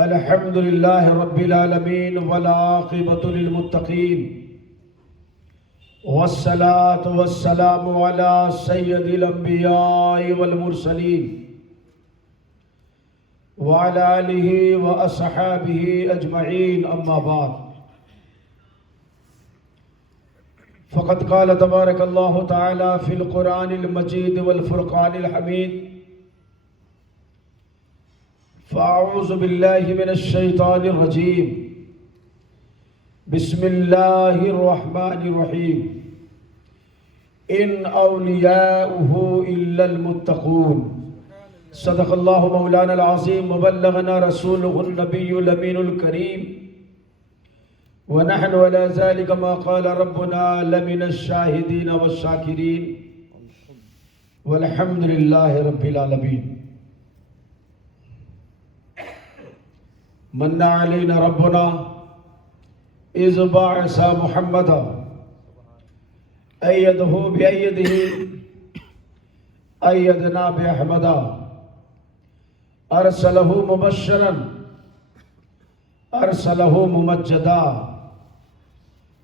الحمد لله رب العالمين والعاقبة للمتقين والصلاة والسلام على سيد الأنبياء والمرسلين وعلى آله وأصحابه أجمعين أما بعد فقد قال تبارك الله تعالى في القرآن المجيد والفرقان الحميد فأعوذ بالله من الشيطان الرجيم بسم الله الرحمن الرحيم إن أولياؤه إلا المتقون صدق الله مولانا العظيم وبلغنا رسوله النبي الأمين الكريم ونحن على ذلك ما قال ربنا لمن الشاهدين والشاكرين والحمد لله رب العالمين من علينا ربنا إذ بعث محمدا أيده بأيده أيدنا بأحمدا أرسله مبشرا أرسله ممجدا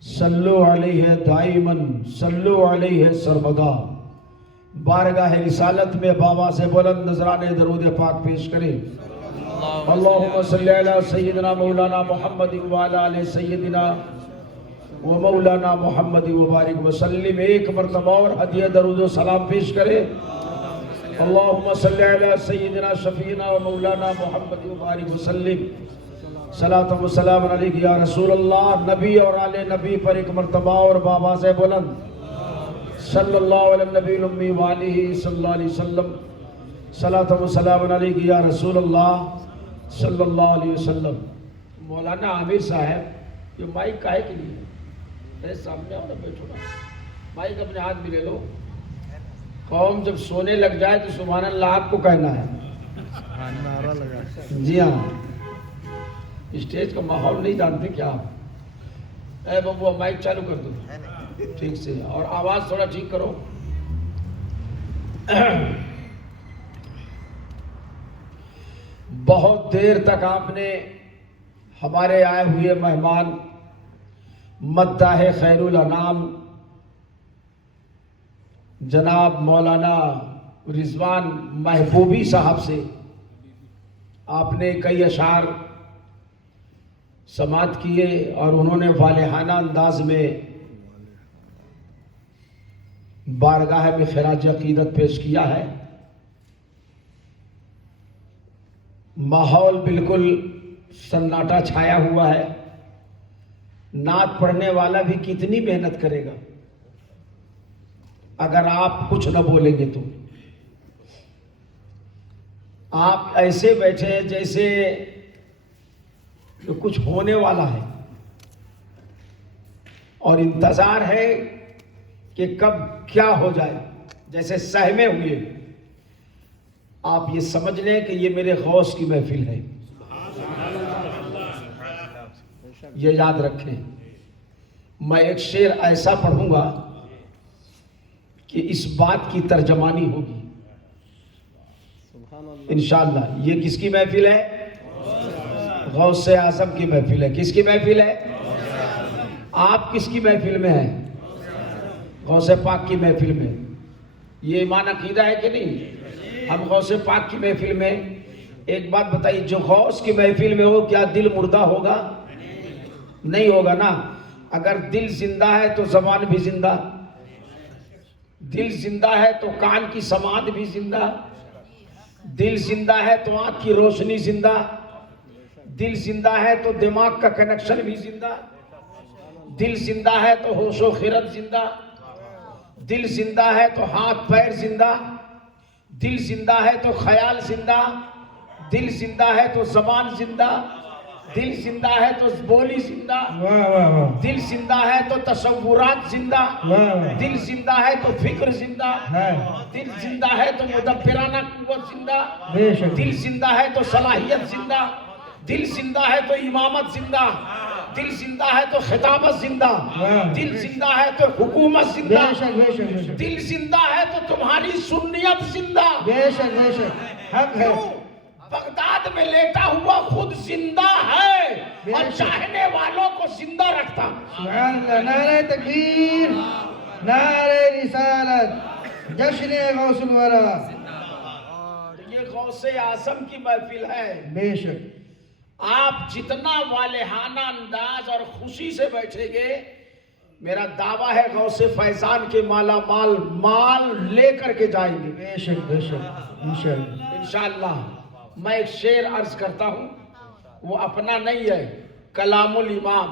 صلوا عليه دائما صلوا عليه سرمدا بارگاہ رسالت میں بابا سے بلند نذرانے درود پاک پیش کریں اللہم صلی علی سیدنا مولانا محمد وعلی آل سیدنا و مولانا محمد وبارک وسلم ایک مرتبہ اور ہدیہ درود و سلام پیش کریں اللہم صلی علی سیدنا شفیعنا و مولانا محمد وبارک وسلم صلاۃ و سلام علیک یا رسول اللہ نبی اور آل نبی پر ایک مرتبہ اور بابا سے بلند صلی اللہ علیہ نبی الامی وآلہ صلی اللہ علیہ وسلم صلاۃ و سلام علیک یا رسول اللہ صلی اللہ علیہ وسلم مولانا عامر صاحب یہ مائک کاہے کے لیے میرے سامنے آؤ نا بیٹھو نا مائک اپنے ہاتھ میں لے لو قوم جب سونے لگ جائے تو سبحان اللہ آپ کو کہنا ہے جی ہاں اسٹیج کا ماحول نہیں جانتے کیا آپ اے بابو مائک چالو کر دو ٹھیک سے اور آواز تھوڑا ٹھیک کرو بہت دیر تک آپ نے ہمارے آئے ہوئے مہمان مداح خیر الانام جناب مولانا رضوان محبوبی صاحب سے آپ نے کئی اشعار سماعت کیے اور انہوں نے والہانہ انداز میں بارگاہ میں خراج عقیدت پیش کیا ہے ماحول بالکل سناٹا چھایا ہوا ہے نعت پڑھنے والا بھی کتنی محنت کرے گا اگر آپ کچھ نہ بولیں گے تو آپ ایسے بیٹھے ہیں جیسے کچھ ہونے والا ہے اور انتظار ہے کہ کب کیا ہو جائے جیسے سہمے ہوئے آپ یہ سمجھ لیں کہ یہ میرے غوث کی محفل ہے یہ یاد رکھیں میں ایک شعر ایسا پڑھوں گا کہ اس بات کی ترجمانی ہوگی انشاءاللہ یہ کس کی محفل ہے غوث اعظم کی محفل ہے کس کی محفل ہے آپ کس کی محفل میں ہیں غوث پاک کی محفل میں یہ ایمان عقیدہ ہے کہ نہیں ہم غوث پاک کی محفل میں ایک بات بتائیے جو غوث کی محفل میں ہو کیا دل مردہ ہوگا نہیں ہوگا نا اگر دل زندہ ہے تو زبان بھی زندہ دل زندہ ہے تو کان کی سماعت بھی زندہ دل زندہ ہے تو آنکھ کی روشنی زندہ دل زندہ ہے تو دماغ کا کنیکشن بھی زندہ دل زندہ ہے تو ہوش و خرد زندہ دل زندہ ہے تو ہاتھ پیر زندہ دل زندہ ہے تو خیال زندہ دل زندہ ہے تو زبان زندہ دل زندہ ہے تو بولی زندہ دل زندہ ہے تو تصورات زندہ دل زندہ ہے تو فکر زندہ دل زندہ ہے تو مدبرانہ قوت زندہ دل زندہ ہے تو صلاحیت زندہ دل زندہ ہے تو امامت زندہ دل زندہ ہے تو خطابت زندہ دل زندہ ہے تو حکومت زندہ دل زندہ ہے تو تمہاری سنیت زندہ حق ہے بغداد اولاد میں لیٹا ہوا خود زندہ ہے اور چاہنے والوں کو زندہ رکھتا. سبحان اللہ. نعرہ تکبیر، نعرہ رسالت، جشن غوث الورا. یہ غوث اعظم کی محفل ہے. بے شک. آپ جتنا والہانہ انداز اور خوشی سے بیٹھیں گے، میرا دعویٰ ہے غوث فیضان کے مالا مال لے کر کے جائیں گے. بے شک بے شک انشاءاللہ. انشاءاللہ. میں ایک شعر عرض کرتا ہوں، وہ اپنا نہیں ہے، کلام الامام،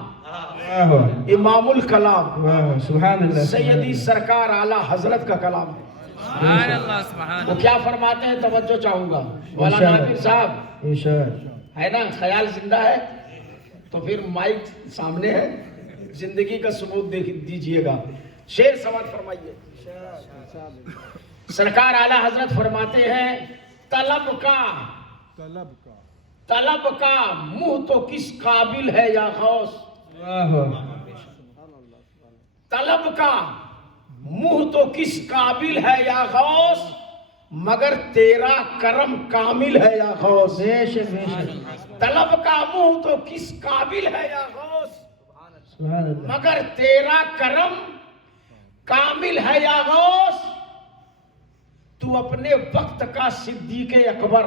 امام الکلام، واہ سبحان اللہ. سیدی سرکار اعلیٰ حضرت کا کلام ہے. سبحان اللہ سبحان وہ کیا فرماتے ہیں، توجہ چاہوں گا. مولانا عامر صاحب انشاءاللہ. ہے نا، خیال زندہ ہے تو پھر مائک سامنے ہے، زندگی کا ثبوت دیجئے گا. شعر سماعت فرمائیے. سرکار اعلیٰ حضرت فرماتے ہیں، طلب کا منہ تو کس قابل ہے یا غوث. طلب کا منہ تو کس قابل ہے یا غوث، مگر تیرا کرم کامل ہے یا غوث. بے شک بے شک. طلب کا منہ تو کس قابل ہے یا غوث، سبحان اللہ. مگر تیرا کرم کامل ہے یا غوث. تو اپنے وقت کا صدیق اکبر،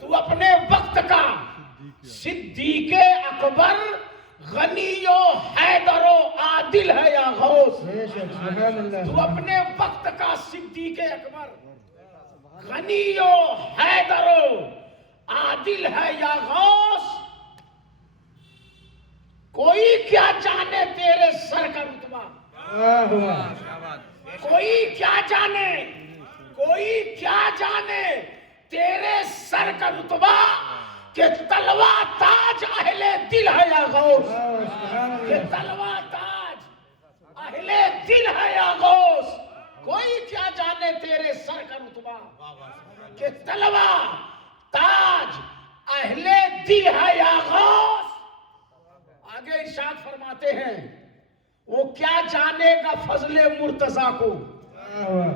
تو اپنے وقت کا صدیق اکبر، غنی و حیدر و عادل ہے یا غوث. بے شک سبحان اللہ. تو اپنے وقت کا صدیق اکبر، غنی و حیدر و عادل ہے یا غوث. کوئی کیا جانے تیرے سر کا رتبہ، واہ واہ. کوئی کیا جانے، کوئی کیا جانے تیرے سر کا رتبہ، کہ تلوہ تاج اہل دل ہے یا غوث. سبحان کہ اللہ. تلوہ تاج اہل دل ہے یا غوث. کوئی کیا جانے تیرے سر کا رتبہ، کہ تلوہ تاج اہل دل ہے یا غوث. آگے ارشاد فرماتے ہیں، وہ کیا جانے گا فضل مرتضیٰ کو. واہ واہ.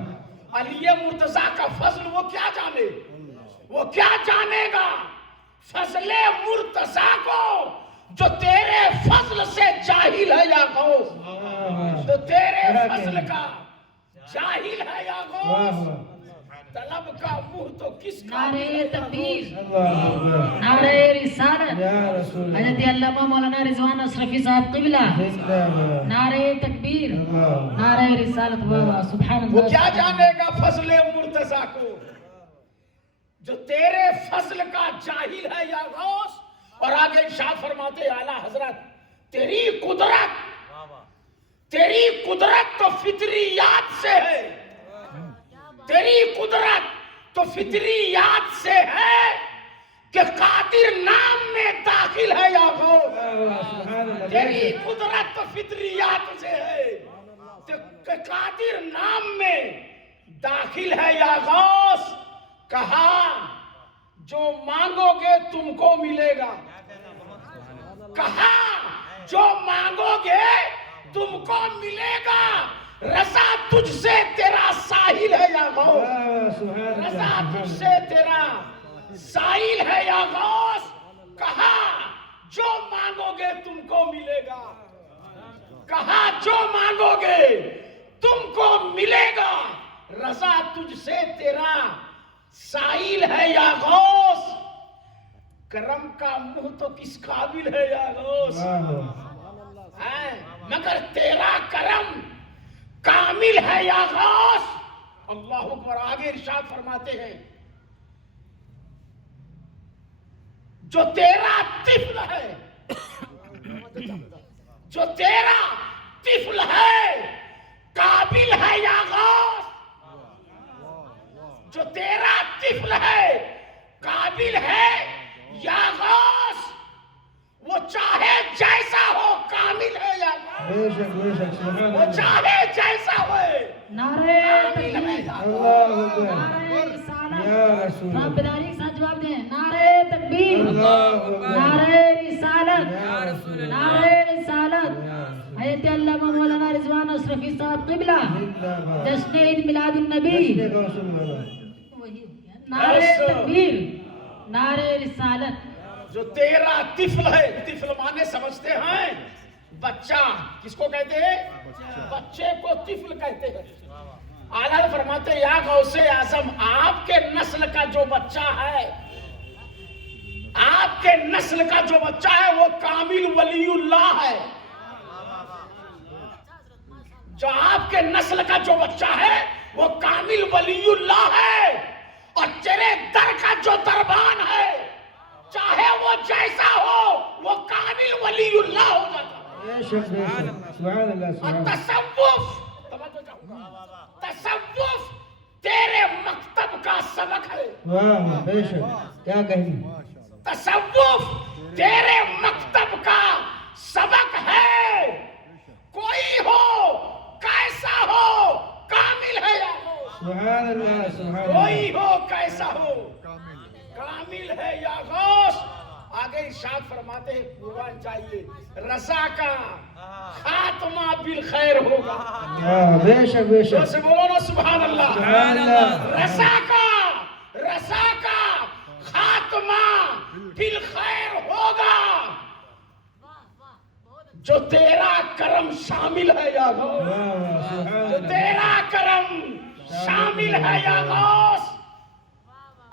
علی مرتضیٰ کا فضل وہ کیا جانے، وہ کیا جانے گا فضل مرتضیٰ کو، جو تیرے فضل سے جاہل ہے یا غوث. تو تیرے فضل کا جاہل ہے یا واہ غوث. واہ. طلب کا منہ تو کس کا، نعرہ تکبیر، اللہ اکبر. نعرہ رسالت، یا رسول اللہ. حضرت علامہ مولانا رضوان اشرفی صاحب قبلہ. زندہ باد. نعرہ تکبیر، اللہ. نعرہ رسالت. واہ واہ سبحان وہ اللہ. کیا جانے گا فضل مرتضیٰ کو، جو تیرے فضل کا جاہل ہے یا غوث. اور آگے ارشاد فرماتے اعلیٰ حضرت، تیری قدرت تو فطریات سے ہے، تیری قدرت تو فطریات سے ہے، کہ قادر نام میں داخل ہے یا غوث. سبحان اللہ. تیری قدرت تو فطریات سے ہے، کہ قادر نام میں داخل ہے یا غوث. کہا جو مانگو گے تم کو ملے گا، کہا جو مانگو گے تم کو ملے گا. رضا تجھ سے تیرا ساحل ہے یا غوث، سبحان رضا اللہ. تجھ سے تیرا ساحل ہے یا غوث. کہا جو مانگو گے تم کو ملے گا، کہا جو مانگو گے تم کو ملے گا. رضا تجھ سے تیرا ساحل ہے یا غوث. کرم کا منہ تو کس قابل ہے یا غوث، واہ واہ. مگر تیرا کرم کامل ہے یا غوث. اللہ اکبر. آگے ارشاد فرماتے ہیں، جو تیرا طفل ہے، جو تیرا طفل ہے قابل ہے یا غوث. جو تیرا طفل ہے قابل ہے یا غوث. وہ چاہے جیسا ہو کامل ہے یا غوث. بے شک بے شک. سبحان وہ اللہ. چاہے جیسا ہوئے نعرہ کامل ہے تکبیر، یا غوث. اللہ اکبر. نعرہ رسالت. یا رسول آپ اللہ. بیداری کے ساتھ جواب دیں. نعرہ تکبیر، اللہ اکبر. نعرہ رسالت، یا رسول اللہ. نعرہ رسالت. حضرت علامہ مولانا رضوان اشرفی صاحب قبلہ. زندہ باد. جشن عید میلاد النبی. جشن غوث الورا. وہی ہو گیا. نعرہ تکبیر، نعرہ رسالت جو تیرا طفل ہے، طفل مانے سمجھتے ہیں بچہ، کس کو کہتے ہیں؟ بچے کو طفل کہتے ہیں۔ اعلیٰ فرماتے ہیں یا غوث اعظم، آپ کے نسل کا جو بچہ ہے، آپ کے نسل کا جو بچہ ہے وہ کامل ولی اللہ ہے۔ جو آپ کے نسل کا جو بچہ ہے وہ کامل ولی اللہ ہے، اور تیرے در کا جو دربان ہے چاہے وہ جیسا ہو وہ کامل ولی اللہ ہو جاتا ہے۔ بے شک بے شک سبحان اللہ اور سبحان اللہ تصوف تیرے مکتب کا سبق ہے۔ واہ واہ بے شک کیا کہیں تصوف تیرے مکتب کا سبق ہے۔ کوئی ہو کیسا ہو کامل ہے یا ہو، سبحان اللہ سبحان کوئی اللہ ہو کیسا ہو کامل ہے یا غوث۔ آگے ارشاد فرماتے ہیں قربان چاہیے رضا کا خاتمہ بالخیر ہوگا۔ واہ بے شک بے جو شک سے بولو نا سبحان اللہ۔ سبحان اللہ رضا کا خاتمہ بالخیر ہوگا، جو تیرا کرم شامل ہے یا غوث، واہ واہ سبحان جو اللہ تیرا کرم شامل ہے یا غوث۔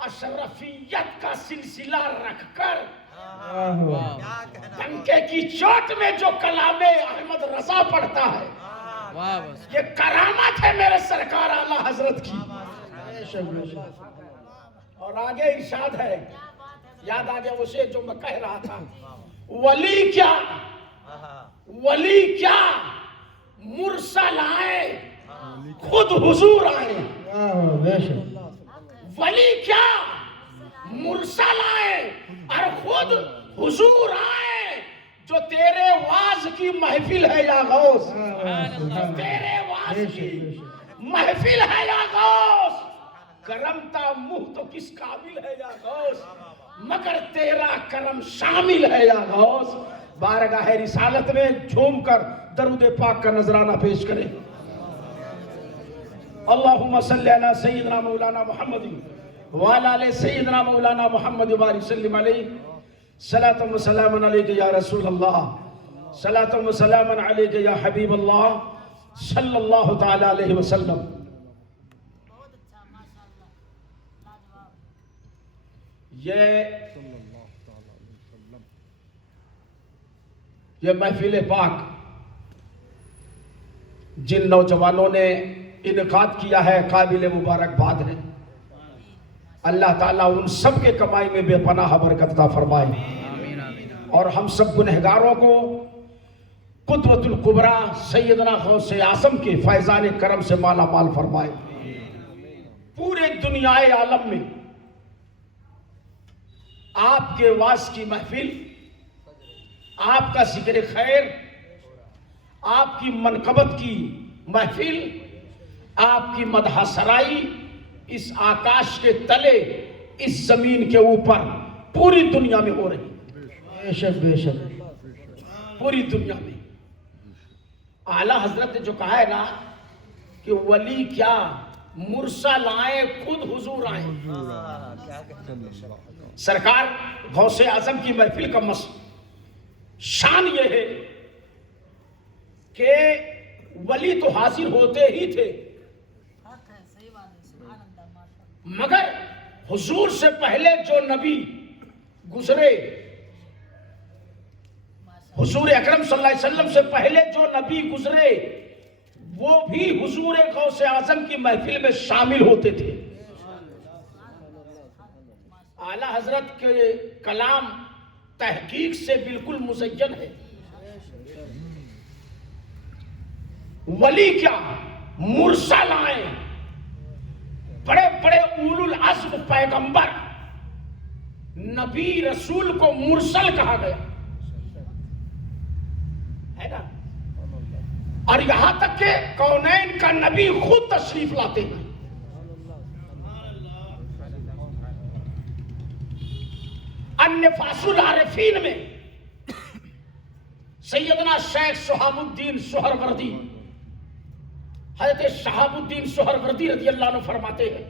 اشرفیت کا سلسلہ رکھ کر واہ واہ ڈنکے کی چوٹ میں جو کلام احمد رضا پڑھتا ہے واہ بس یہ کرامت ہے میرے سرکار اعلیٰ حضرت کی۔ بے شک بے شک اور آگے ارشاد ہے، یاد آ گیا اسے جو میں کہہ رہا تھا، ولی کیا مرسل آئے خود حضور آئے۔ واہ واہ بے شک ولی کیا مرسل آئے اور خود حضور آئے، جو تیرے واز کی محفل ہے یا غوث، واہ واہ سبحان تیرے اللہ واز بے کی شک بے شک محفل ہے یا غوث۔ کرمتا منہ تو کس قابل ہے یا غوث، مگر تیرا کرم شامل ہے یا غوث۔ بارگاہ رسالت میں جھوم کر درود پاک کا نذرانہ پیش کریں۔ اللہم صلی علی سیدنا مولانا محمد وعلی آل سیدنا مولانا محمد وبارک وسلم علیہ۔ صلاۃ و سلام علیک یا رسول اللہ، صلاۃ و سلام علیک یا حبیب اللہ صلی اللہ تعالی علیہ وسلم۔ یہ محفل پاک جن نوجوانوں نے انعقاد کیا ہے قابل مبارکباد ہے۔ اللہ تعالیٰ ان سب کے کمائی میں بے پناہ برکت عطا فرمائے، آمین آمین اور ہم سب گنہگاروں کو قدوۃ الکبریٰ سیدنا غوث اعظم کے فیضان کرم سے مالا مال فرمائے۔ پورے دنیائے عالم میں آپ کے واز کی محفل، آپ کا ذکر خیر، آپ کی منقبت کی محفل، آپ کی مدح سرائی اس آکاش کے تلے، اس زمین کے اوپر پوری دنیا میں ہو رہی، بے شک بے شک پوری دنیا میں۔ اعلیٰ حضرت نے جو کہا ہے نا کہ ولی کیا مرسل آئے خود حضور آئے، سرکار غوث اعظم کی محفل کا شان یہ ہے کہ ولی تو حاضر ہوتے ہی تھے، مگر حضور سے پہلے جو نبی گزرے، حضور اکرم صلی اللہ علیہ وسلم سے پہلے جو نبی گزرے وہ بھی حضور غوث اعظم کی محفل میں شامل ہوتے تھے۔ اعلیٰ حضرت کے کلام تحقیق سے بالکل مزین ہے۔ ولی کیا مرسل آئے، بڑے بڑے اولو العزم پیغمبر نبی رسول کو مرسل کہا گیا ہے نا، اور یہاں تک کہ کونین کا نبی خود تشریف لاتے ہیں۔ النفاس العارفین میں سیدنا شیخ شہاب الدین سہروردی، حضرت شہاب الدین سہروردی رضی اللہ عنہ فرماتے ہیں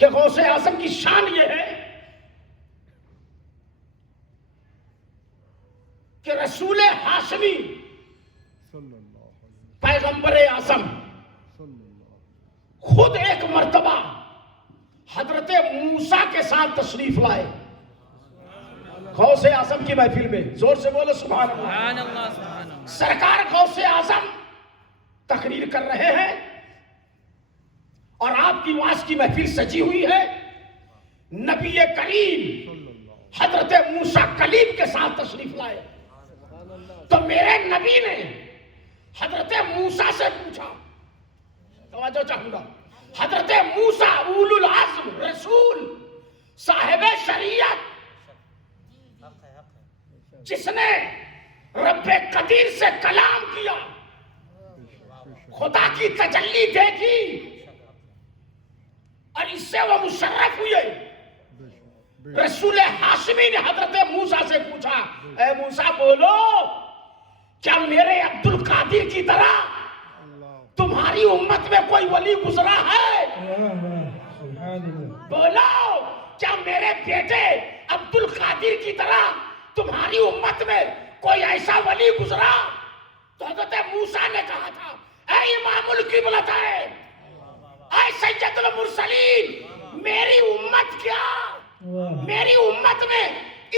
کہ غوث اعظم کی شان یہ ہے کہ رسول ہاشمی پیغمبر اعظم خود ایک مرتبہ حضرت موسیٰ کے ساتھ تشریف لائے غوث اعظم کی محفل میں. زور سے بولو سبحان اللہ. سبحان اللہ سبحان اللہ. سرکار غوث اعظم تقریر کر رہے ہیں اور آپ کی واز کی محفل سجی ہوئی ہے. نبی کریم حضرت موسیٰ کلیم کے ساتھ تشریف لائے تو میرے نبی نے حضرت موسیٰ سے پوچھا, توجہ چاہوں گا, حضرت موسیٰ اولو العزم رسول صاحب شریعت جس نے رب قدیر سے کلام کیا, خدا کی تجلی دیکھی اور اس سے وہ مشرف ہوئے. رسول ہاشمی نے حضرت موسیٰ سے پوچھا, اے موسیٰ بولو کیا میرے عبد القادر کی طرح تمہاری امت میں کوئی ولی گزرا ہے؟ بولو کیا میرے بیٹے عبد القادر کی طرح تمہاری امت میں کوئی ایسا ولی گزرا؟ تو حضرت موسیٰ نے کہا تھا, اے امام القبلتین, اے سید المرسلین, میری امت کیا, میری امت میں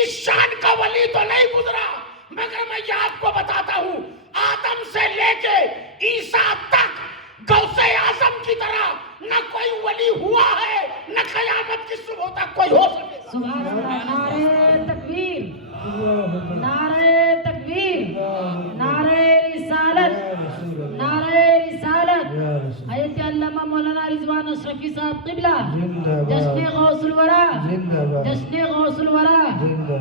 اس شان کا ولی تو نہیں گزرا, مگر میں یہ آپ کو بتاتا ہوں آدم سے لے کے عیسیٰ تک غوث اعظم کی طرح نہ کوئی ولی ہوا ہے نہ قیامت کی صبح تک کوئی ہو سکے. سبحان اللہ. نعرہ تکبیر, نعرہ تکبیر, نعرہ رسالت, نعرہ رسالت. حضرت علامہ مولانا رضوان اشرفی صاحب قبلہ, جشن غوث الورا, جشن غوث الورا.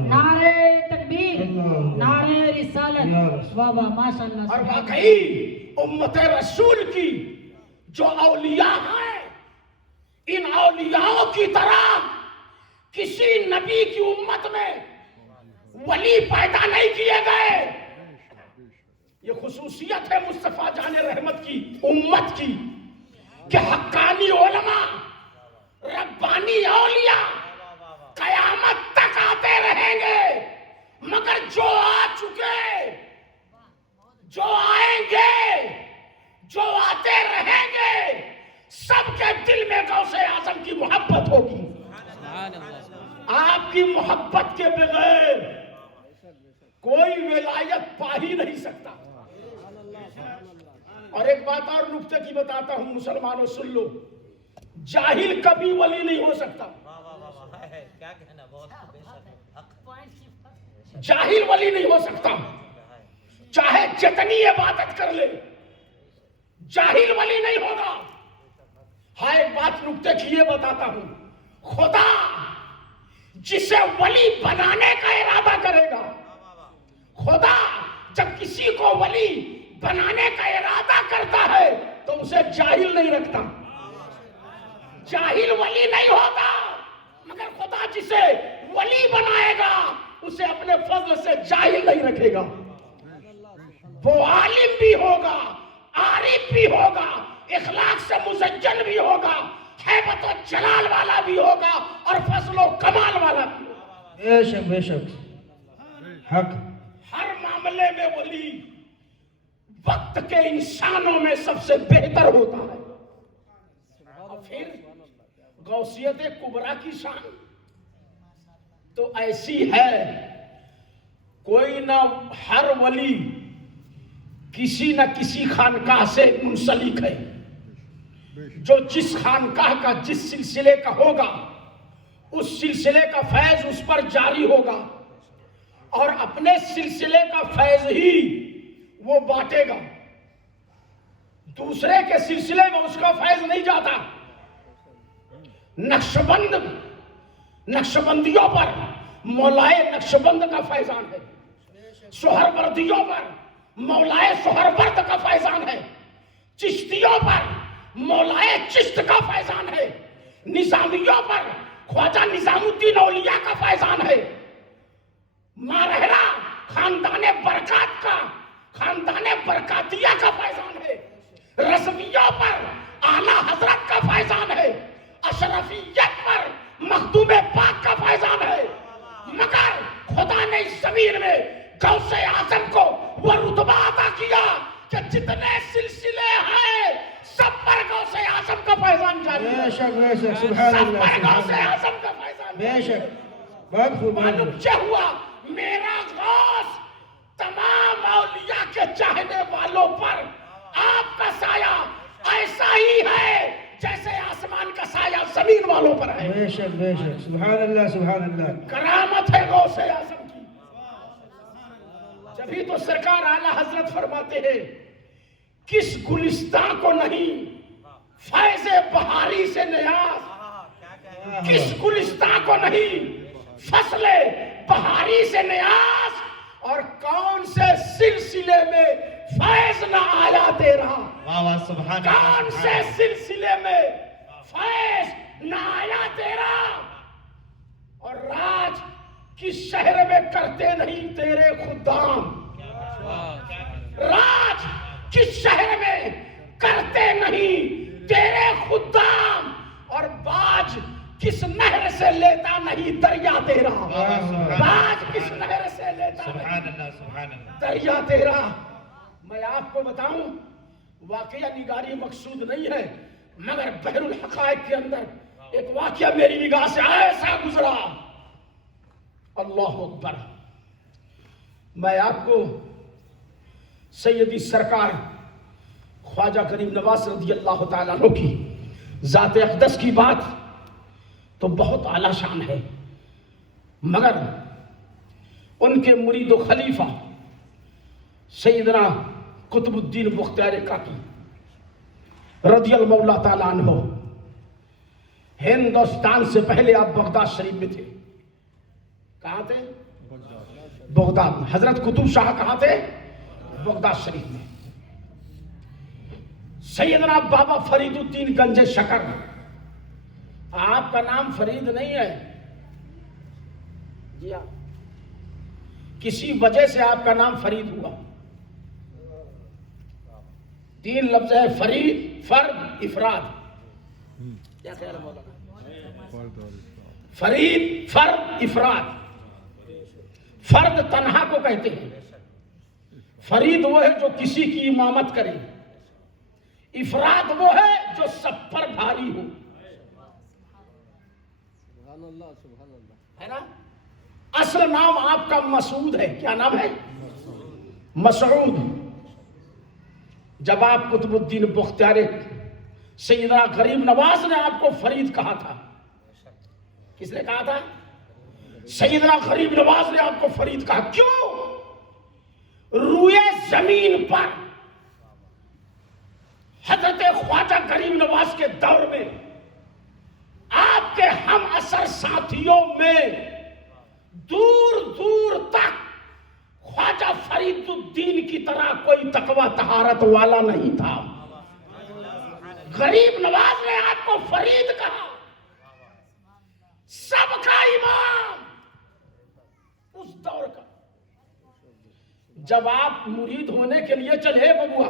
نعرہ تکبیر, نعرہ رسالت. واہ واہ ماشاء اللہ. اور واقعی امت رسول کی جو اولیاء ہیں, ان اولیاء کی طرح کسی نبی کی امت میں ولی پیدا نہیں کیے گئے. یہ خصوصیت ہے مصطفیٰ جان رحمت کی امت کی کہ حقانی علماء, ربانی اولیاء قیامت تک آتے رہیں گے, مگر جو آ چکے, جو آئیں گے, جو آتے رہیں گے, سب کے دل میں غوث اعظم کی محبت ہوگی. سبحان اللہ. آپ کی محبت کے بغیر کوئی ولایت پا ہی نہیں سکتا. اور ایک بات اور نکتے کی بتاتا ہوں مسلمانوں, سن لو, جاہل کبھی ولی نہیں ہو سکتا. جاہل ولی نہیں ہو سکتا, چاہے جتنی عبادت کر لے, جاہل ولی نہیں ہوگا. ہاں ایک بات نکتے کی یہ بتاتا ہوں, خدا جسے ولی بنانے کا ارادہ کرے گا, خدا جب کسی کو ولی بنانے کا ارادہ کرتا ہے تو اسے جاہل نہیں رکھتا. جاہل ولی نہیں ہوتا, مگر خدا جسے ولی بنائے گا اسے اپنے فضل سے جاہل نہیں رکھے گا. وہ عالم بھی ہوگا, عارف بھی ہوگا, اخلاق سے مزجل بھی ہوگا, ہیبت و جلال والا بھی ہوگا, اور فضل و کمال والا بھی ہوگا. بے شک بے شک, حق. ہر معاملے میں ولی وقت کے انسانوں میں سب سے بہتر ہوتا ہے. اور پھر غوثیت کبریٰ کی شان تو ایسی ہے, کوئی نہ ہر ولی کسی نہ کسی خانقاہ سے منسلک ہے. جو جس خانقاہ کا جس سلسلے کا ہوگا اس سلسلے کا فیض اس پر جاری ہوگا, اور اپنے سلسلے کا فیض ہی وہ بانٹے گا, دوسرے کے سلسلے میں اس کا فیض نہیں جاتا. نقشبندیوں پر مولائے نقشبند کا فیضان ہے, سہروردیوں پر مولائے سہرورد کا فیضان ہے, چشتیوں پر مولائے چشت کا فیضان ہے, نظامیوں پر خواجہ نظام الدین اولیاء کا فیضان ہے, مارہرہ خاندان برکات کا, خاندان برکاتیہ کا فیضان ہے, رضویوں پر اعلیٰ حضرت کا فیضان ہے, اشرفیت پر مخدوم پاک کا فیضان ہے، مگر خدا نے اس زمین میں غوث اعظم کو وہ رتبہ عطا کیا کہ جتنے سلسلے ہیں سب پر غوث اعظم کا فیضان جاری ہے، بے شک سبحان سب اللہ پر غوث سبحان اللہ اعظم کا فیضان بے جاری ہے۔ شک بہت خوب معلوم کیا ہوا؟ میرا غوث تمام اولیاء کے چاہنے والوں پر آپ کا سایہ ایسا ہی ہے جیسے آسمان کا سایہ زمین والوں پر ہے۔ بے شک سبحان اللہ کرامت ہے غوث اعظم کی۔ جبھی تو سرکار اعلیٰ حضرت فرماتے ہیں کس گلستان کو نہیں فیض بہاری سے نیاز، کس گلستان کو نہیں فصل بہاری سے نیاز، اور کون سے سلسلے میں فیض نہ آیا تیرا، کون سے سلسلے میں فیض نہ آیا تیرا، اور راج کس شہر میں کرتے نہیں تیرے خدام، راج کس شہر میں کرتے نہیں تیرے خدام، اور باج کس نہر سے لیتا نہیں دریا تیرا، باج کس نہر سے لیتا نہیں دریا تیرا۔ میں آپ کو بتاؤں واقعہ نگاری مقصود نہیں ہے، مگر بحر الحقائق کے اندر ایک واقعہ میری نگاہ سے ایسا گزرا، اللہ اکبر۔ میں آپ کو سیدی سرکار خواجہ غریب نواز رضی اللہ تعالیٰ عنہ کی ذات اقدس کی بات تو بہت اعلیٰ شان ہے، مگر ان کے مرید و خلیفہ سیدنا قطب الدین بختیار کاکی رضی اللہ تعالیٰ عنہ ہندوستان سے پہلے آپ بغداد شریف میں تھے۔ کہاں تھے؟ بغداد میں۔ حضرت قطب شاہ کہاں تھے؟ بغداد شریف میں۔ سیدنا بابا فرید الدین گنج شکر، آپ کا نام فرید نہیں ہے جی ہاں، کسی وجہ سے آپ کا نام فرید ہوا۔ تین لفظ ہے، فرید، فرد، افراد۔ کیا خیال ہے مولانا؟ فرید، فرد، افراد۔ فرد تنہا کو کہتے ہیں، فرید وہ ہے جو کسی کی امامت کرے، افراد وہ ہے جو سب پر بھاری ہو، ہے نا؟ اصل نام آپ کا مسعود ہے۔ کیا نام ہے؟ مسعود۔ جب آپ قطب الدین بختیار سیدنا غریب نواز نے آپ کو فرید کہا تھا، کس نے کہا تھا؟ سیدنا غریب نواز نے آپ کو فرید کہا۔ کیوں؟ روئے زمین پر حضرت خواجہ غریب نواز کے دور میں آپ کے ہم اثر ساتھیوں میں دور دور تک خواجہ فرید الدین کی طرح کوئی تقوی طہارت والا نہیں تھا۔ غریب نواز نے آپ کو فرید کہا، سب کا امام اس دور کا۔ جب آپ مرید ہونے کے لیے چلے ببوا،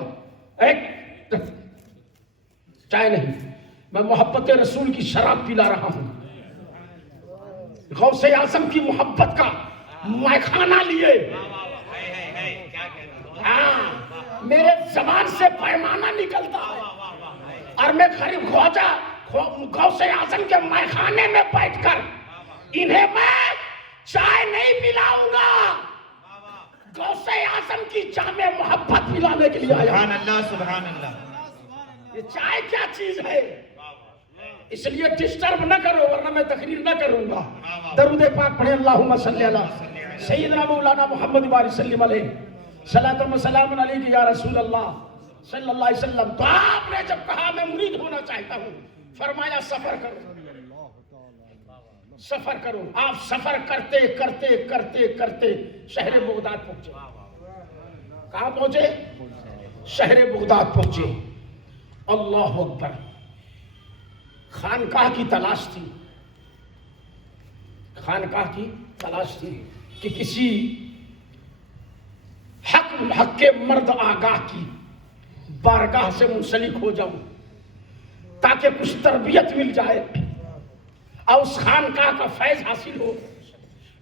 ایک چائے نہیں، میں محبت رسول کی شراب پلا رہا ہوں، غوث اعظم کی محبت کا میخانہ لیے، ہاں میرے زبان سے پیمانہ نکلتا ہے، اور میں غریب خواجہ غوث اعظم کے میخانے میں بیٹھ کر انہیں میں چائے نہیں پلاؤں گا، غوث اعظم کی جامع محبت پلانے کے لیے آیا۔ سبحان اللہ۔ یہ چائے کیا چیز ہے؟ اس لیے ڈسٹرب نہ کرو ورنہ میں تقریر نہ کروں گا۔ درود پاک پڑھیں، اللہم صلی علی سیدنا مولانا محمد وآلہ وسلم علیہ صلاۃ و سلام علیک یا رسول اللہ صلی اللہ علیہ وسلم۔ تو آپ نے جب کہا میں مرید ہونا چاہتا ہوں، فرمایا سفر کرو، سفر کرو۔ آپ سفر کرتے کرتے کرتے کرتے شہر بغداد پہنچے۔ کہاں پہنچے؟ شہر بغداد پہنچے۔ اللہ اکبر۔ خانقاہ کی تلاش تھی، خانقاہ کی تلاش تھی کہ کسی حق کے مرد آگاہ کی بارگاہ سے منسلک ہو جاؤں تاکہ کچھ تربیت مل جائے۔ اور اس خانقاہ کا فیض حاصل ہو.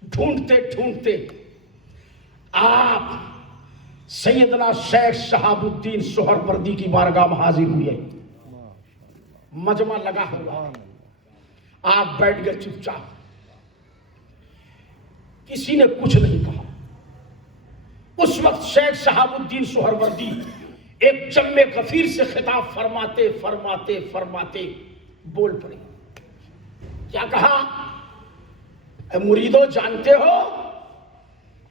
ڈھونڈتے ڈھونڈتے آپ سیدنا شیخ شہاب الدین سہروردی کی بارگاہ میں حاضر ہوئے. مجمع لگا ہوا, آپ بیٹھ گئے چپ چاپ, کسی نے کچھ نہیں کہا. اس وقت شیخ شہاب الدین سہروردی ایک جم غفیر سے خطاب فرماتے فرماتے فرماتے بول پڑے. کیا کہا؟ اے مریدو, جانتے ہو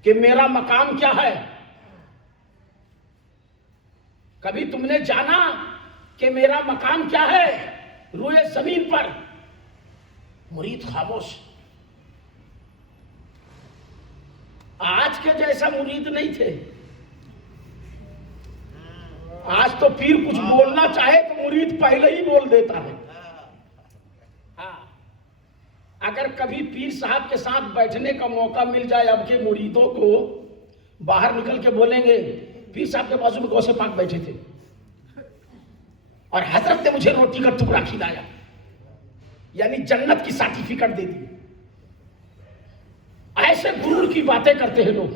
کہ میرا مقام کیا ہے؟ کبھی تم نے جانا کہ میرا مقام کیا ہے روئے زمین پر؟ مرید خاموش. آج کے جیسا مرید نہیں تھے. آج تو پیر کچھ بولنا چاہے تو مرید پہلے ہی بول دیتا ہے. اگر کبھی پیر صاحب کے ساتھ بیٹھنے کا موقع مل جائے اب کے مریدوں کو, باہر نکل کے بولیں گے پیر صاحب کے بازو میں غوث پاک بیٹھے تھے اور حضرت نے مجھے روٹی کا ٹکڑا کھلایا, یعنی جنت کی سرٹیفکیٹ دے دی. ایسے غرور کی باتیں کرتے ہیں لوگ.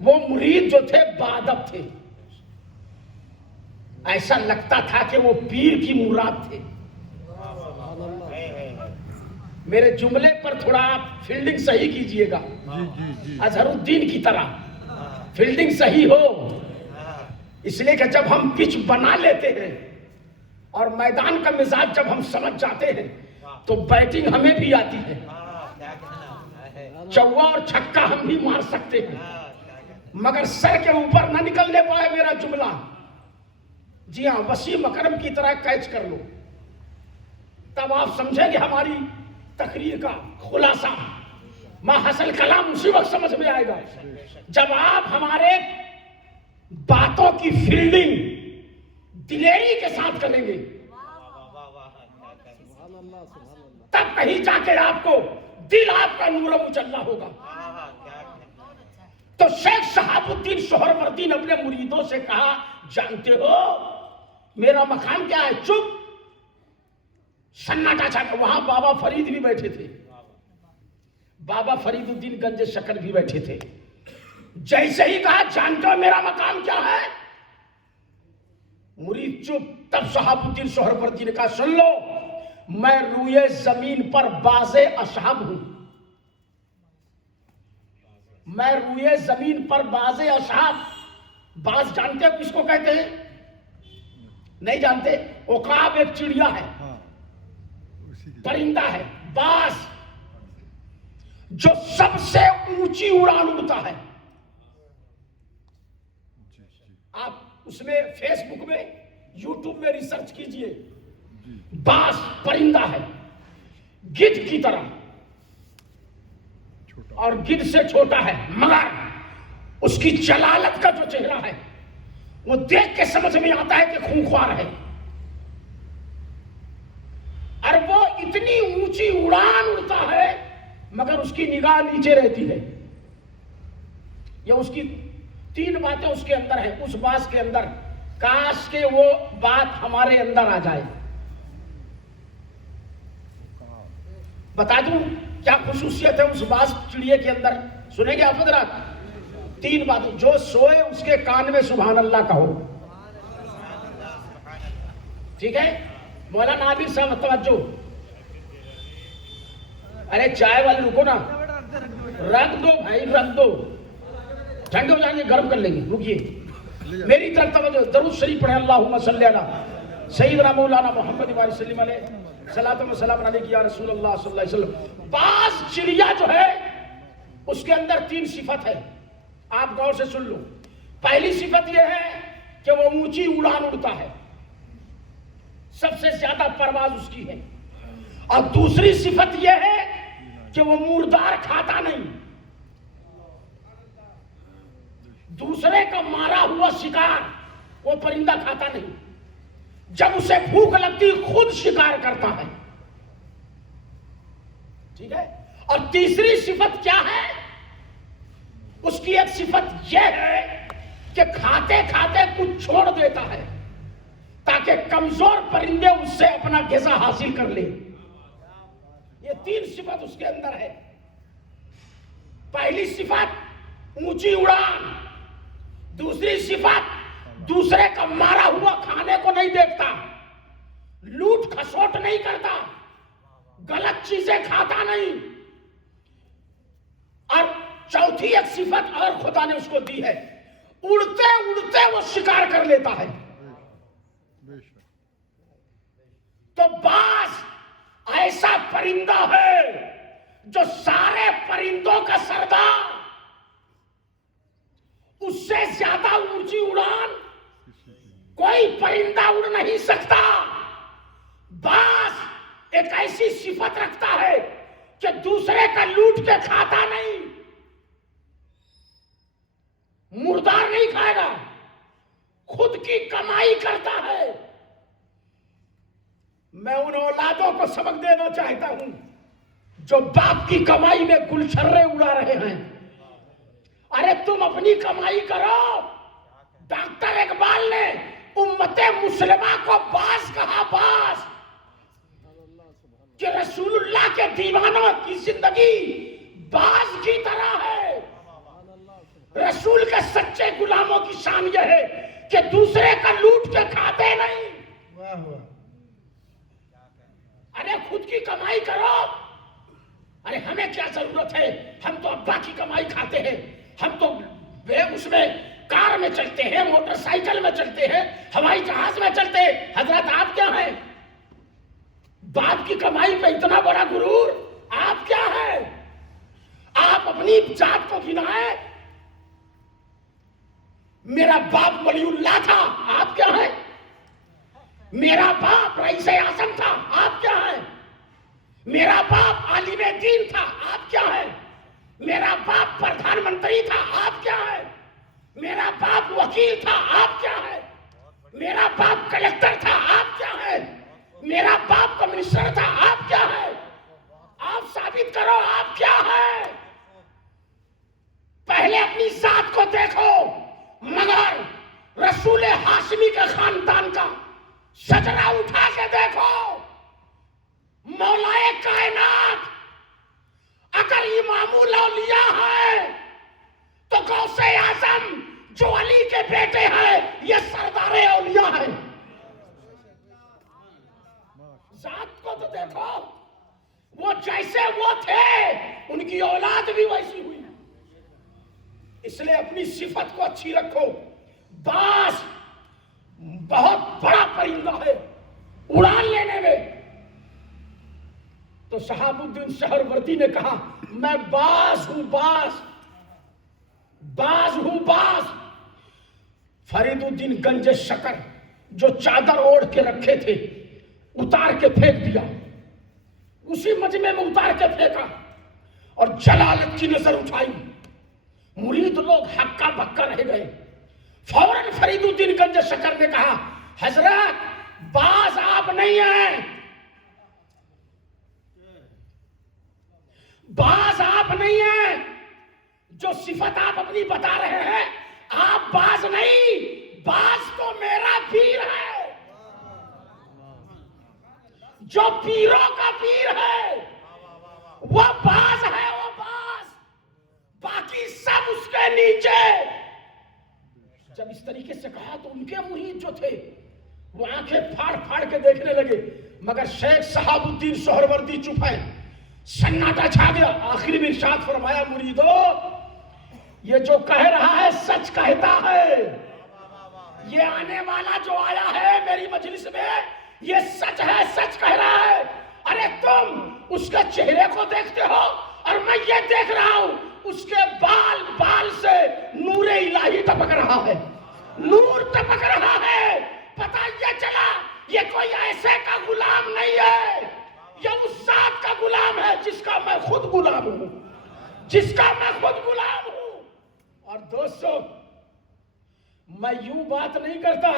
وہ مرید جو تھے باادب تھے, ایسا لگتا تھا کہ وہ پیر کی مراد تھے. میرے جملے پر تھوڑا آپ فیلڈنگ صحیح کیجئے گا, اظہر الدین کی طرح فیلڈنگ صحیح ہو. اس لیے کہ جب ہم پچ بنا لیتے ہیں اور میدان کا مزاج جب ہم سمجھ جاتے ہیں تو بیٹنگ ہمیں بھی آتی ہے. چوا اور چھکا ہم بھی مار سکتے ہیں, مگر سر کے اوپر نہ نکلنے پائے میرا جملہ. جی ہاں, وسیم اکرم کی طرح کیچ کر لو, تب آپ سمجھیں گے ہماری تقریر کا خلاصہ. ما حاصل کلام اسی وقت سمجھ میں آئے گا جب آپ ہمارے باتوں کی فیلڈنگ دلیری کے ساتھ کریں گے, تب کہیں جا کے آپ کو دل آپ کا نور مجلا ہوگا. تو شیخ شہاب الدین سہروردی نے اپنے مریدوں سے کہا, جانتے ہو میرا مقام کیا ہے؟ چپ, سناٹا چھا. وہاں بابا فرید بھی بیٹھے تھے, بابا فرید الدین گنج شکر بھی بیٹھے تھے. جیسے ہی کہا جانتے ہو میرا مقام کیا ہے, مرید چپ. تب شہاب الدین سہروردی نے کہا, سن لو, میں روئے زمین پر باز اصحاب ہوں. میں روئے زمین پر باز اصحاب. باز جانتے ہو کس کو کہتے ہیں؟ نہیں جانتے؟ عقاب ایک چڑیا ہے, پرندہ ہے. باز جو سب سے اونچی اڑان اڑتا ہے. آپ اس میں فیس بک میں یوٹیوب میں ریسرچ کیجئے. باز پرندہ ہے, گدھ کی طرح, اور گدھ سے چھوٹا ہے, مگر اس کی جلالت کا جو چہرہ ہے وہ دیکھ کے سمجھ میں آتا ہے کہ خونخوار ہے. اور وہ اتنی اونچی اڑان اڑتا ہے مگر اس کی نگاہ نیچے رہتی ہے. یا اس کی 3 باتیں اس کے اندر ہیں, اس باز کے اندر. کاش کہ وہ بات ہمارے اندر آ جائے. بتا دوں کیا خصوصیت ہے اس باز چڑیے کے اندر؟ سنیں گے آپ حضرات؟ 3 باتیں. جو سوئے اس کے کان میں سبحان اللہ کہو. ٹھیک ہے؟ مولانا عابر صاحب توجہ. ارے چائے والے رکو نا, رکھ دو بھائی, رکھ دو, ٹھنڈے ہو جائیں گے, گرم کر لیں گے. رکیے, میری طرف توجہ. درود شریف پڑھیں, اللہم صلی علی سیدنا مولانا محمد وعلیہ وسلم علیہ صلاۃ و سلام علیک یا رسول اللہ صلی اللہ علیہ وسلم. باز چڑیا جو ہے اس کے اندر 3 صفت ہے, آپ غور سے سن لو. پہلی صفت یہ ہے کہ وہ اونچی اڑان اڑتا ہے, سب سے زیادہ پرواز اس کی ہے. اور دوسری صفت یہ ہے کہ وہ مردار کھاتا نہیں, دوسرے کا مارا ہوا شکار وہ پرندہ کھاتا نہیں. جب اسے بھوک لگتی خود شکار کرتا ہے. ٹھیک ہے؟ اور تیسری صفت کیا ہے؟ اس کی ایک صفت یہ ہے کہ کھاتے کھاتے کچھ چھوڑ دیتا ہے تاکہ کمزور پرندے اس سے اپنا غذا حاصل کر لیں. یہ 3 صفت اس کے اندر ہے. پہلی صفت اونچی اڑان، دوسری صفت دوسرے کا مارا ہوا کھانے کو نہیں دیکھتا، لوٹ کھسوٹ نہیں کرتا، غلط چیزیں کھاتا نہیں، اور چوتھی ایک صفت اور خدا نے اس کو دی ہے، اڑتے اڑتے وہ شکار کر لیتا ہے. تو باز ایسا پرندہ ہے جو سارے پرندوں کا سردار، اس سے زیادہ اونچی اڑان کوئی پرندہ اڑ نہیں سکتا. باز ایک ایسی صفت رکھتا ہے کہ دوسرے کا لوٹ کے کھاتا نہیں، مردار نہیں کھائے گا، خود کی کمائی کرتا ہے. میں ان اولادوں کو سبق دینا چاہتا ہوں جو باپ کی کمائی میں گلچھرے اڑا رہے ہیں. ارے تم اپنی کمائی کرو. ڈاکٹر اقبال نے امت مسلمہ کو باز کہا، باز، کہ رسول اللہ کے دیوانوں کی زندگی باز کی طرح ہے. رسول کے سچے غلاموں کی شان یہ ہے کہ دوسرے کا لوٹ کے کھاتے نہیں. واہ واہ. ارے خود کی کمائی کرو. ارے ہمیں کیا ضرورت ہے، ہم تو ابا کی کمائی کھاتے ہیں، ہم تو اس میں کار میں چلتے ہیں، موٹر سائیکل میں چلتے ہیں، ہوائی جہاز میں چلتے ہیں. حضرت آپ کیا ہیں؟ باپ کی کمائی پہ اتنا بڑا غرور. آپ کیا ہے؟ آپ اپنی ذات کو گنائیں. میرا باپ ولی اللہ تھا، آپ کیا ہیں؟ میرا باپ رئیس اعظم تھا، آپ کیا ہیں؟ میرا باپ عالم دین تھا، آپ کیا ہیں؟ میرا باپ پردھان منتری تھا، آپ کیا ہیں؟ میرا باپ وکیل تھا، آپ کیا ہیں؟ میرا باپ کلکٹر تھا، آپ کیا ہیں؟ میرا باپ کمشنر تھا، آپ کیا ہیں؟ آپ ثابت کرو آپ کیا ہیں. پہلے اپنی ذات کو دیکھو. مگر رسول ہاشمی کے خاندان کا شجرہ اٹھا کے دیکھو. مولا کائنات اگر امام الاولیاء ہے تو غوث اعظم جو علی کے بیٹے ہیں یہ سردار اولیاء ہے. ذات کو تو دیکھو. وہ جیسے وہ تھے ان کی اولاد بھی ویسی ہوئی. اس لیے اپنی صفت کو اچھی رکھو. باز بہت بڑا پرندہ ہے اڑان لینے میں. تو شہاب الدین سہروردی نے کہا میں باز ہوں، باز، باز ہوں، باز. فرید الدین گنج شکر جو چادر اوڑھ کے رکھے تھے اتار کے پھینک دیا، اسی مجمع میں اتار کے پھینکا اور جلالت کی نظر اٹھائی. مرید لوگ ہکا بکا رہ گئے. فوراً فرید الدین گنج شکر نے کہا حضرت باز آپ نہیں ہیں، باز آپ نہیں ہیں. جو صفت آپ اپنی بتا رہے ہیں آپ باز نہیں، باز تو میرا پیر ہے. جو پیروں کا پیر ہے وہ باز ہے، وہ باز، باقی سب اس کے نیچے. جب اس طریقے سے کہا تو ان کے مرید جو تھے وہ آنکھیں پھاڑ پھاڑ کے دیکھنے لگے. مگر شیخ شہاب الدین سہروردی چپ ہے. سناٹا چھا گیا. آخری میں ارشاد فرمایا مریدو یہ جو کہہ رہا ہے سچ کہتا ہے. یہ آنے والا جو آیا ہے میری مجلس میں یہ سچ ہے، سچ کہہ رہا ہے. ارے تم اس کے چہرے کو دیکھتے ہو اور میں یہ دیکھ رہا ہوں اس کے بال سے نور الہی ٹپک رہا ہے، نور ٹپک رہا ہے. پتہ یہ چلا یہ کوئی ایسے کا غلام نہیں ہے، یہ اس ذات کا غلام ہے جس کا میں خود غلام ہوں، جس کا میں خود غلام ہوں. اور دوستو میں یوں بات نہیں کرتا،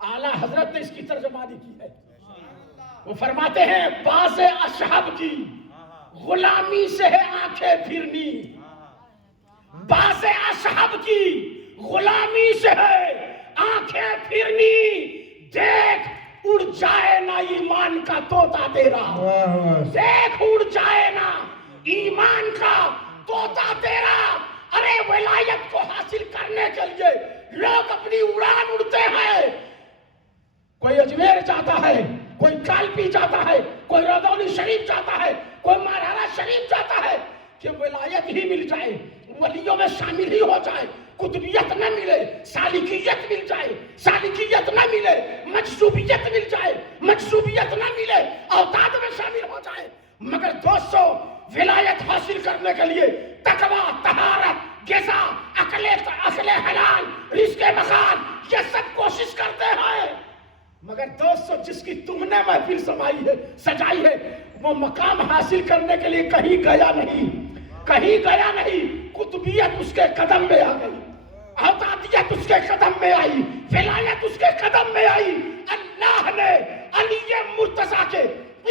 اعلیٰ حضرت نے اس کی ترجمانی کی ہے. وہ فرماتے ہیں باز اصحاب کی غلامی سے ہے آنکھیں پھرنی، باز اصحاب کی غلامی سے ہے آنکھیں پھرنی. دیکھ اڑ جائے نا ایمان کا طوطا تیرا، واہ واہ دیکھ اڑ جائے نا ایمان کا طوطا تیرا۔ ارے ولایت کو حاصل کرنے کے لیے لوگ اپنی اڑان اڑتے ہیں، کوئی اجمیر جاتا ہے، کوئی کالپی جاتا ہے، کوئی رضوی شریف جاتا ہے، کوئی مارہرا شریف جاتا ہے کہ ولایت ہی مل جائے، ولیوں میں شامل ہی ہو جائے، قطبیت نہ ملے سالکیت مل جائے، سالکیت نہ ملے مجذوبیت مل جائے، مجذوبیت نہ ملے اوتاد میں شامل ہو جائے۔ مگر دوستو ولایت حاصل کرنے کے لیے تقوی، طہارت، غذا، عقل حلال، رزق مخان، یہ سب کوشش کرتے ہیں۔ مگر دوستو جس کی تم نے محفل سجائی ہے وہ مقام حاصل کرنے کے لیے کہیں گیا نہیں، کہیں گیا نہیں۔ قطبیت اس کے قدم میں آ گئی، اوتادیت اس کے قدم میں آئی، ولایت اس کے قدم میں آئی۔ اللہ نے علی مرتضیٰ کے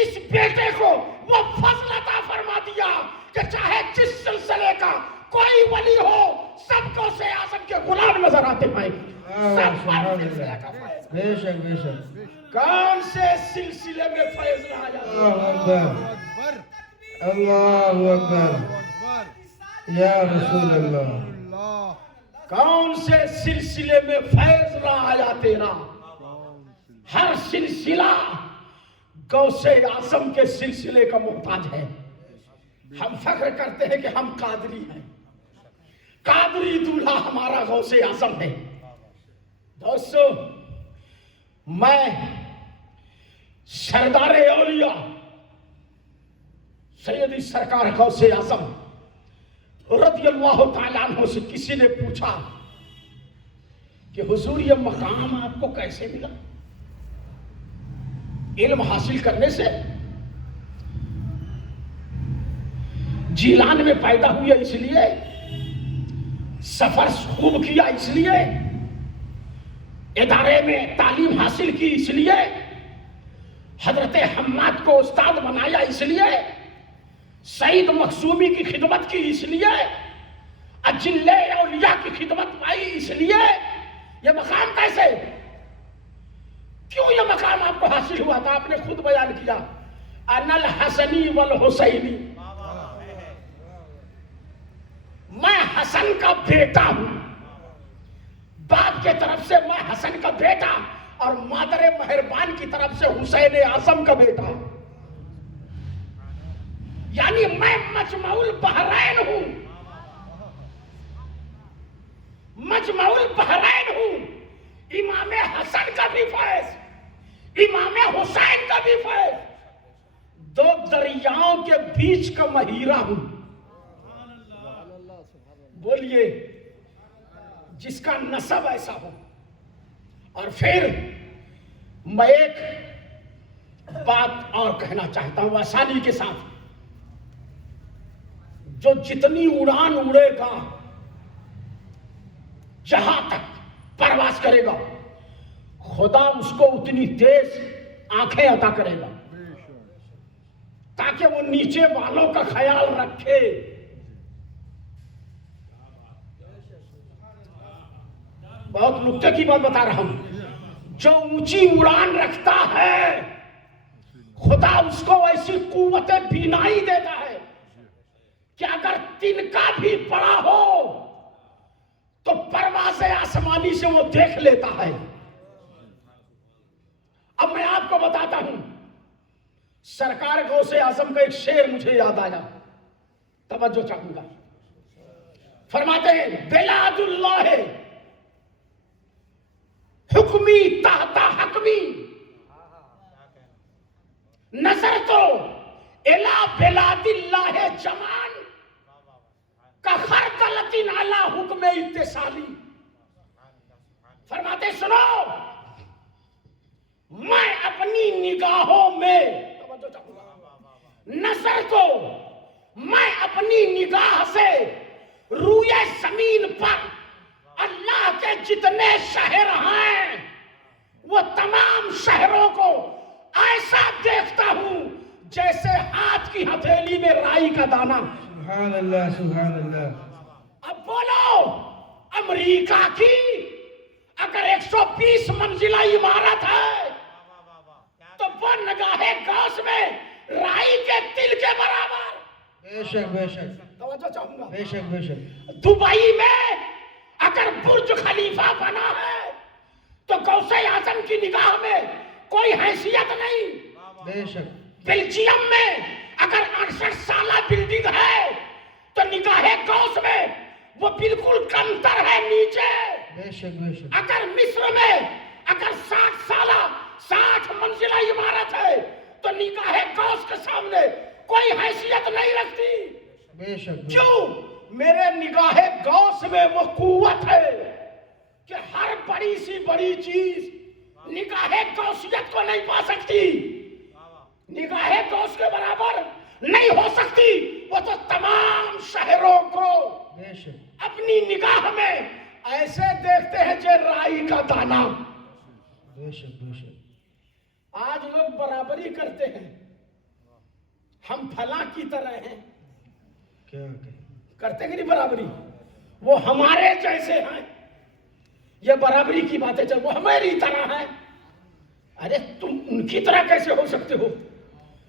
اس بیٹے کو وہ فضل عطا فرما دیا کہ چاہے جس سلسلے کا کوئی ولی ہو سب کو سے اعظم کے غلام نظر آتے ہیں، سب پر سلسلہ کا فیض۔ بے شک بے شک کون سے سلسلے میں فیض نہ آیا؟ اللہ اکبر اللہ اکبر یا رسول اللہ۔ کون سے سلسلے میں فیض نہ آیا تیرا؟ ہر سلسلہ غوث اعظم کے سلسلے کا محتاج ہے۔ ہم فخر کرتے ہیں کہ ہم قادری ہیں، قادری دولہا ہمارا غوث اعظم ہے۔ دوستو میں سردار اولیاء سیدی سرکار غوث اعظم رضی اللہ تعالیٰ عنہ سے کسی نے پوچھا کہ حضور یہ مقام آپ کو کیسے ملا؟ علم حاصل کرنے سے؟ جیلان میں پیدا ہوئے اس لیے؟ سفر خوب کیا اس لیے؟ ادارے میں تعلیم حاصل کی اس لیے؟ حضرت حماد کو استاد بنایا اس لیے؟ سعید مخزومی کی خدمت کی اس لیے؟ اجلے اولیاء کی خدمت پائی اس لیے؟ یہ مقام کیسے؟ کیوں یہ مقام آپ کو حاصل ہوا تھا؟ آپ نے خود بیان کیا، انا الحسنی والحسینی، میں حسن کا بیٹا ہوں، باپ کے طرف سے میں حسن کا بیٹا اور مادر مہربان کی طرف سے حسین اعظم کا بیٹا، یعنی میں مجمع البحرین ہوں، مجمع البحرین ہوں۔ امام حسن کا بھی فیض، امام حسین کا بھی فیض، دو دریاؤں کے بیچ کا مہیرہ ہوں۔ بولیے جس کا نسب ایسا ہو۔ اور پھر میں ایک بات اور کہنا چاہتا ہوں آسانی کے ساتھ، جو جتنی اڑان اڑے گا، جہاں تک پرواز کرے گا، خدا اس کو اتنی تیز آنکھیں عطا کرے گا تاکہ وہ نیچے والوں کا خیال رکھے۔ بہت نکتے کی بات بتا رہا ہوں، جو اونچی اڑان رکھتا ہے خدا اس کو ایسی قوت بینائی دیتا ہے کہ اگر تنکا بھی پڑا ہو تو پرواز آسمانی سے وہ دیکھ لیتا ہے۔ اب میں آپ کو بتاتا ہوں، سرکار غوث اعظم کا ایک شعر مجھے یاد آیا، توجہ چاہوں گا۔ فرماتے ہیں بلاد اللہ حکمی تحت حکمی، نظر تو الی بلاد اللہ جمان کا خردلۃ علی حکم اتصالی۔ فرماتے سنو، میں اپنی نگاہوں میں، نظر کو میں اپنی نگاہ سے روئے زمین پر اللہ کے جتنے شہر ہیں وہ تمام شہروں کو ایسا دیکھتا ہوں جیسے ہاتھ کی ہتھیلی میں رائی کا دانہ۔ سبحان اللہ سبحان اللہ۔ اب بولو، امریکہ کی اگر 120 منزلہ عمارت ہے وہ نگاہ غوث میں رائی کے تل کے برابر. بے شک بے شک توجہ چاہوں گا. بے شک بے شک. دبئی میں اگر برج خلیفہ بنا ہے تو غوث اعظم کی نگاہ میں کوئی حیثیت نہیں. بے شک. بیلجیم میں اگر 68 سالہ بلڈنگ ہے تو نگاہ غوث میں وہ بالکل کمتر ہے نیچے. بے شک بے شک. اگر مصر میں اگر 60 سالہ 60 منزلہ عمارت ہے تو نگاہ غوث کے سامنے کوئی حیثیت نہیں رکھتی. بے شک. کیوں؟ میرے نگاہ غوث میں وہ قوت ہے کہ ہر بڑی سی بڑی چیز نگاہ غوثیت کو نہیں پا سکتی. نگاہ غوث کے برابر نہیں ہو سکتی. وہ تو تمام شہروں کو بے شک. اپنی نگاہ میں ایسے دیکھتے ہیں کہ رائی کا دانہ. بے شک بے شک. آج لوگ برابری کرتے ہیں. ہم فلاں کی طرح ہیں. کیا کہیں. کرتے کہ نہیں برابری؟ وہ ہمارے جیسے ہیں. یہ برابری کی باتیں چل. وہ ہماری طرح ہیں. ارے تم ان کی طرح کیسے ہو سکتے ہو؟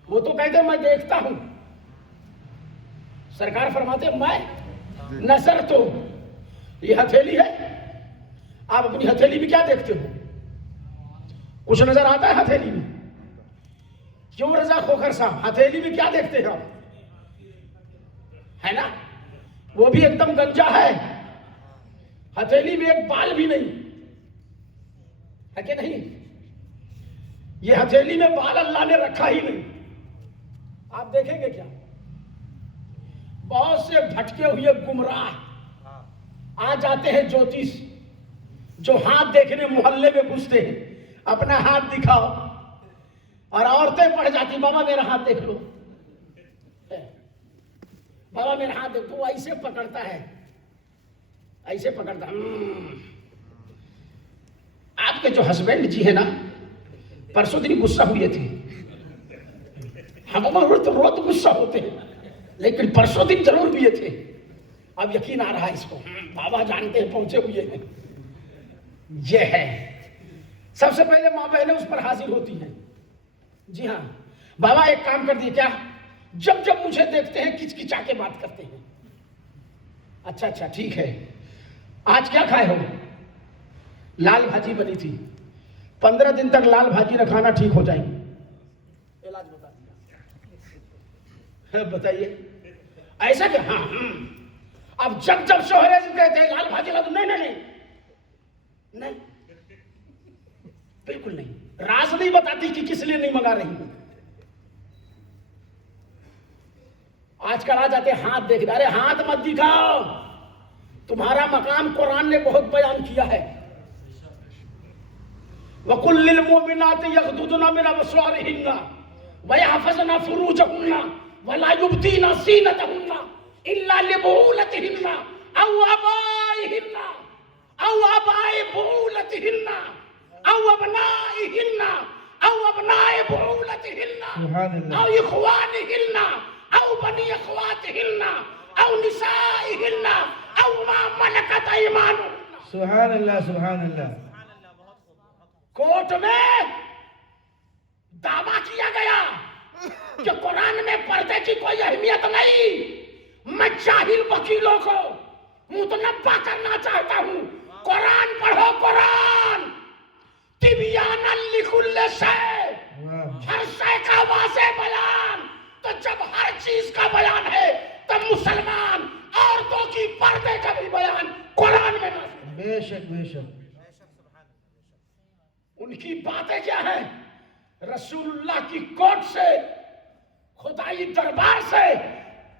وہ تو کہتے میں دیکھتا ہوں. سرکار فرماتے میں نظر تو یہ ہتھیلی ہے. آپ اپنی ہتھیلی میں کیا دیکھتے ہو؟ کچھ نظر آتا ہے ہتھیلی میں؟ کیوں رضا کھوکھر صاحب ہتھیلی میں کیا دیکھتے ہیں آپ؟ ہے نا وہ بھی ایک دم گنجا ہے. ہتھیلی میں ایک بال بھی نہیں ہے کہ نہیں؟ یہ ہتھیلی میں بال اللہ نے رکھا ہی نہیں. آپ دیکھیں گے کیا بہت سے بھٹکے ہوئے گمراہ آ جاتے ہیں جوتیش جو ہاتھ دیکھنے محلے میں گھستے ہیں. اپنا ہاتھ دکھاؤ اور عورتیں پڑھ جاتی بابا میرا ہاتھ دیکھ لو. بابا میرا ہاتھ دیکھ. تو وہ ایسے پکڑتا ہے ایسے پکڑتا. آپ کے جو ہسبینڈ جی ہے نا پرسوں دن غصہ ہوئے تھے. ہم روز غصہ ہوتے ہیں لیکن پرسوں دن ضرور ہوئے تھے. اب یقین آ رہا ہے اس کو. بابا جانتے ہیں پہنچے ہوئے ہیں. یہ ہے سب سے پہلے ماں بہنیں اس پر حاضر ہوتی ہیں. جی ہاں بابا ایک کام کر دیے کیا؟ جب جب مجھے دیکھتے ہیں کچکچا کے بات کرتے ہیں. اچھا اچھا ٹھیک ہے. آج کیا کھائے ہو؟ لال بھاجی بنی تھی. 15 دن تک لال بھاجی رکھانا ٹھیک ہو جائے گی. علاج بتا دیا. بتائیے ایسا کہ ہاں اب جب جب شوہرے سے کہتے ہیں لال بھاجی لا دو. نہیں نہیں نہیں نہیں بالکل نہیں. راز نہیں بتاتی کہ کس لیے نہیں منگا رہی ہوں. آج کل آ جاتے ہاتھ دیکھ. ارے ہاتھ مت دکھاؤ. تمہارا مقام قرآن نے بہت بیان کیا ہے. وَقُلْ لِلْمُؤْمِنَاتِ يَغْضُضْنَ مِنْ أَبْصَارِهِنَّ وَيَحْفَظْنَ فُرُوجَهُنَّ وَلَا يُبْدِينَ زِينَتَهُنَّ إِلَّا لِبُعُولَتِهِنَّ أَوْ آبَائِهِنَّ أَوْ آبَاءِ بُعُولَتِهِنَّ أَوْ أَبْنَائِهِنَّ أَوْ أَبْنَاءِ بُعُولَتِهِنَّ أَوْ إِخْوَانِهِنَّ أَوْ بَنِي أَخْوَاتِهِنَّ أَوْ نِسَائِهِنَّ أَوْ مَا مَلَكَتْ أَيْمَانُهُنَّ. سبحان اللہ سبحان اللہ. کوٹ میں دعویٰ کیا گیا کہ قرآن میں پردے کی کوئی اہمیت نہیں. میں جاہل وکیلوں کو متنبہ کرنا چاہتا ہوں. قرآن پڑھو. قرآن تبیانا لکل شیء. ہر شے کا واضح بیان. تو جب ہر چیز کا بیان ہے تو مسلمان عورتوں کی پردے کا بھی بیان قرآن میں نازل ہے. بے شک بے شک. ان کی باتیں کیا ہیں؟ رسول اللہ کی کوٹ سے خدائی دربار سے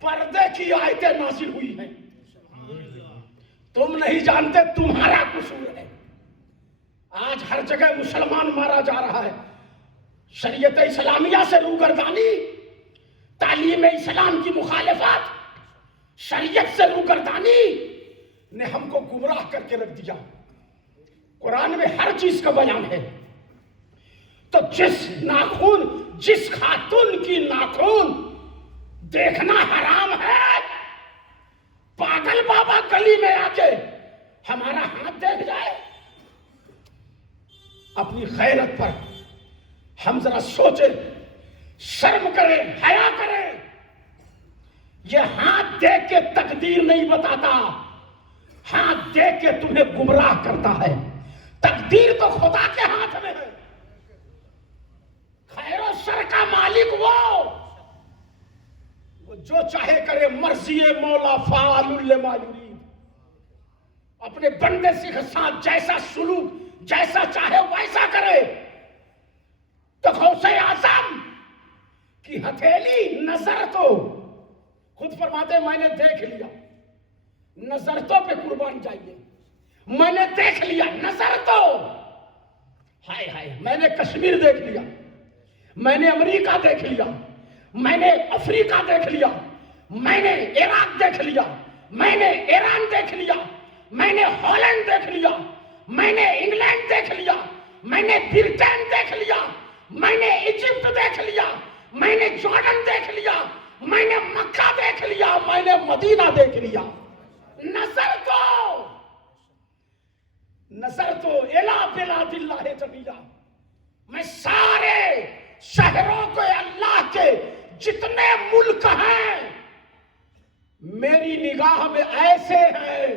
پردے کی آیتیں نازل ہوئی ہیں. تم نہیں جانتے تمہارا قصور ہے. آج ہر جگہ مسلمان مارا جا رہا ہے. شریعت اسلامیہ سے روگردانی, تعلیم اسلام کی مخالفت, شریعت سے روگردانی نے ہم کو گمراہ کر کے رکھ دیا. قرآن میں ہر چیز کا بیان ہے. تو جس خاتون کی ناخن دیکھنا حرام ہے, پاگل بابا گلی میں آ کے ہمارا ہاتھ دیکھ جائے, اپنی غیرت پر ہم ذرا سوچیں، شرم کریں، حیا کریں. یہ ہاتھ دیکھ کے تقدیر نہیں بتاتا، ہاتھ دیکھ کے تمہیں گمراہ کرتا ہے. تقدیر تو خدا کے ہاتھ میں ہے. خیر و شر کا مالک وہ جو چاہے کرے. مرضی مولا فعال لما یرید. اپنے بندے کے ساتھ جیسا سلوک جیسا چاہے ویسا کرے. تو غوث اعظم کی ہتھیلی نظر تو خود فرماتے میں نے دیکھ لیا. نظر تو پہ قربان جائیے. میں نے دیکھ لیا نظر تو. ہائے ہائے میں نے کشمیر دیکھ لیا، میں نے امریکہ دیکھ لیا، میں نے افریقہ دیکھ لیا، میں نے عراق دیکھ لیا، میں نے ایران دیکھ لیا، میں نے ہالینڈ دیکھ لیا، میں نے انگلینڈ دیکھ لیا، میں نے برٹین دیکھ لیا، میں نے ایجپٹ دیکھ لیا، میں نے جارڈن دیکھ لیا، میں نے مکہ دیکھ لیا، میں نے مدینہ دیکھ لیا. نظر تو الا بلاد اللہ جمیلہ. میں سارے شہروں کو اللہ کے جتنے ملک ہیں میری نگاہ میں ایسے ہیں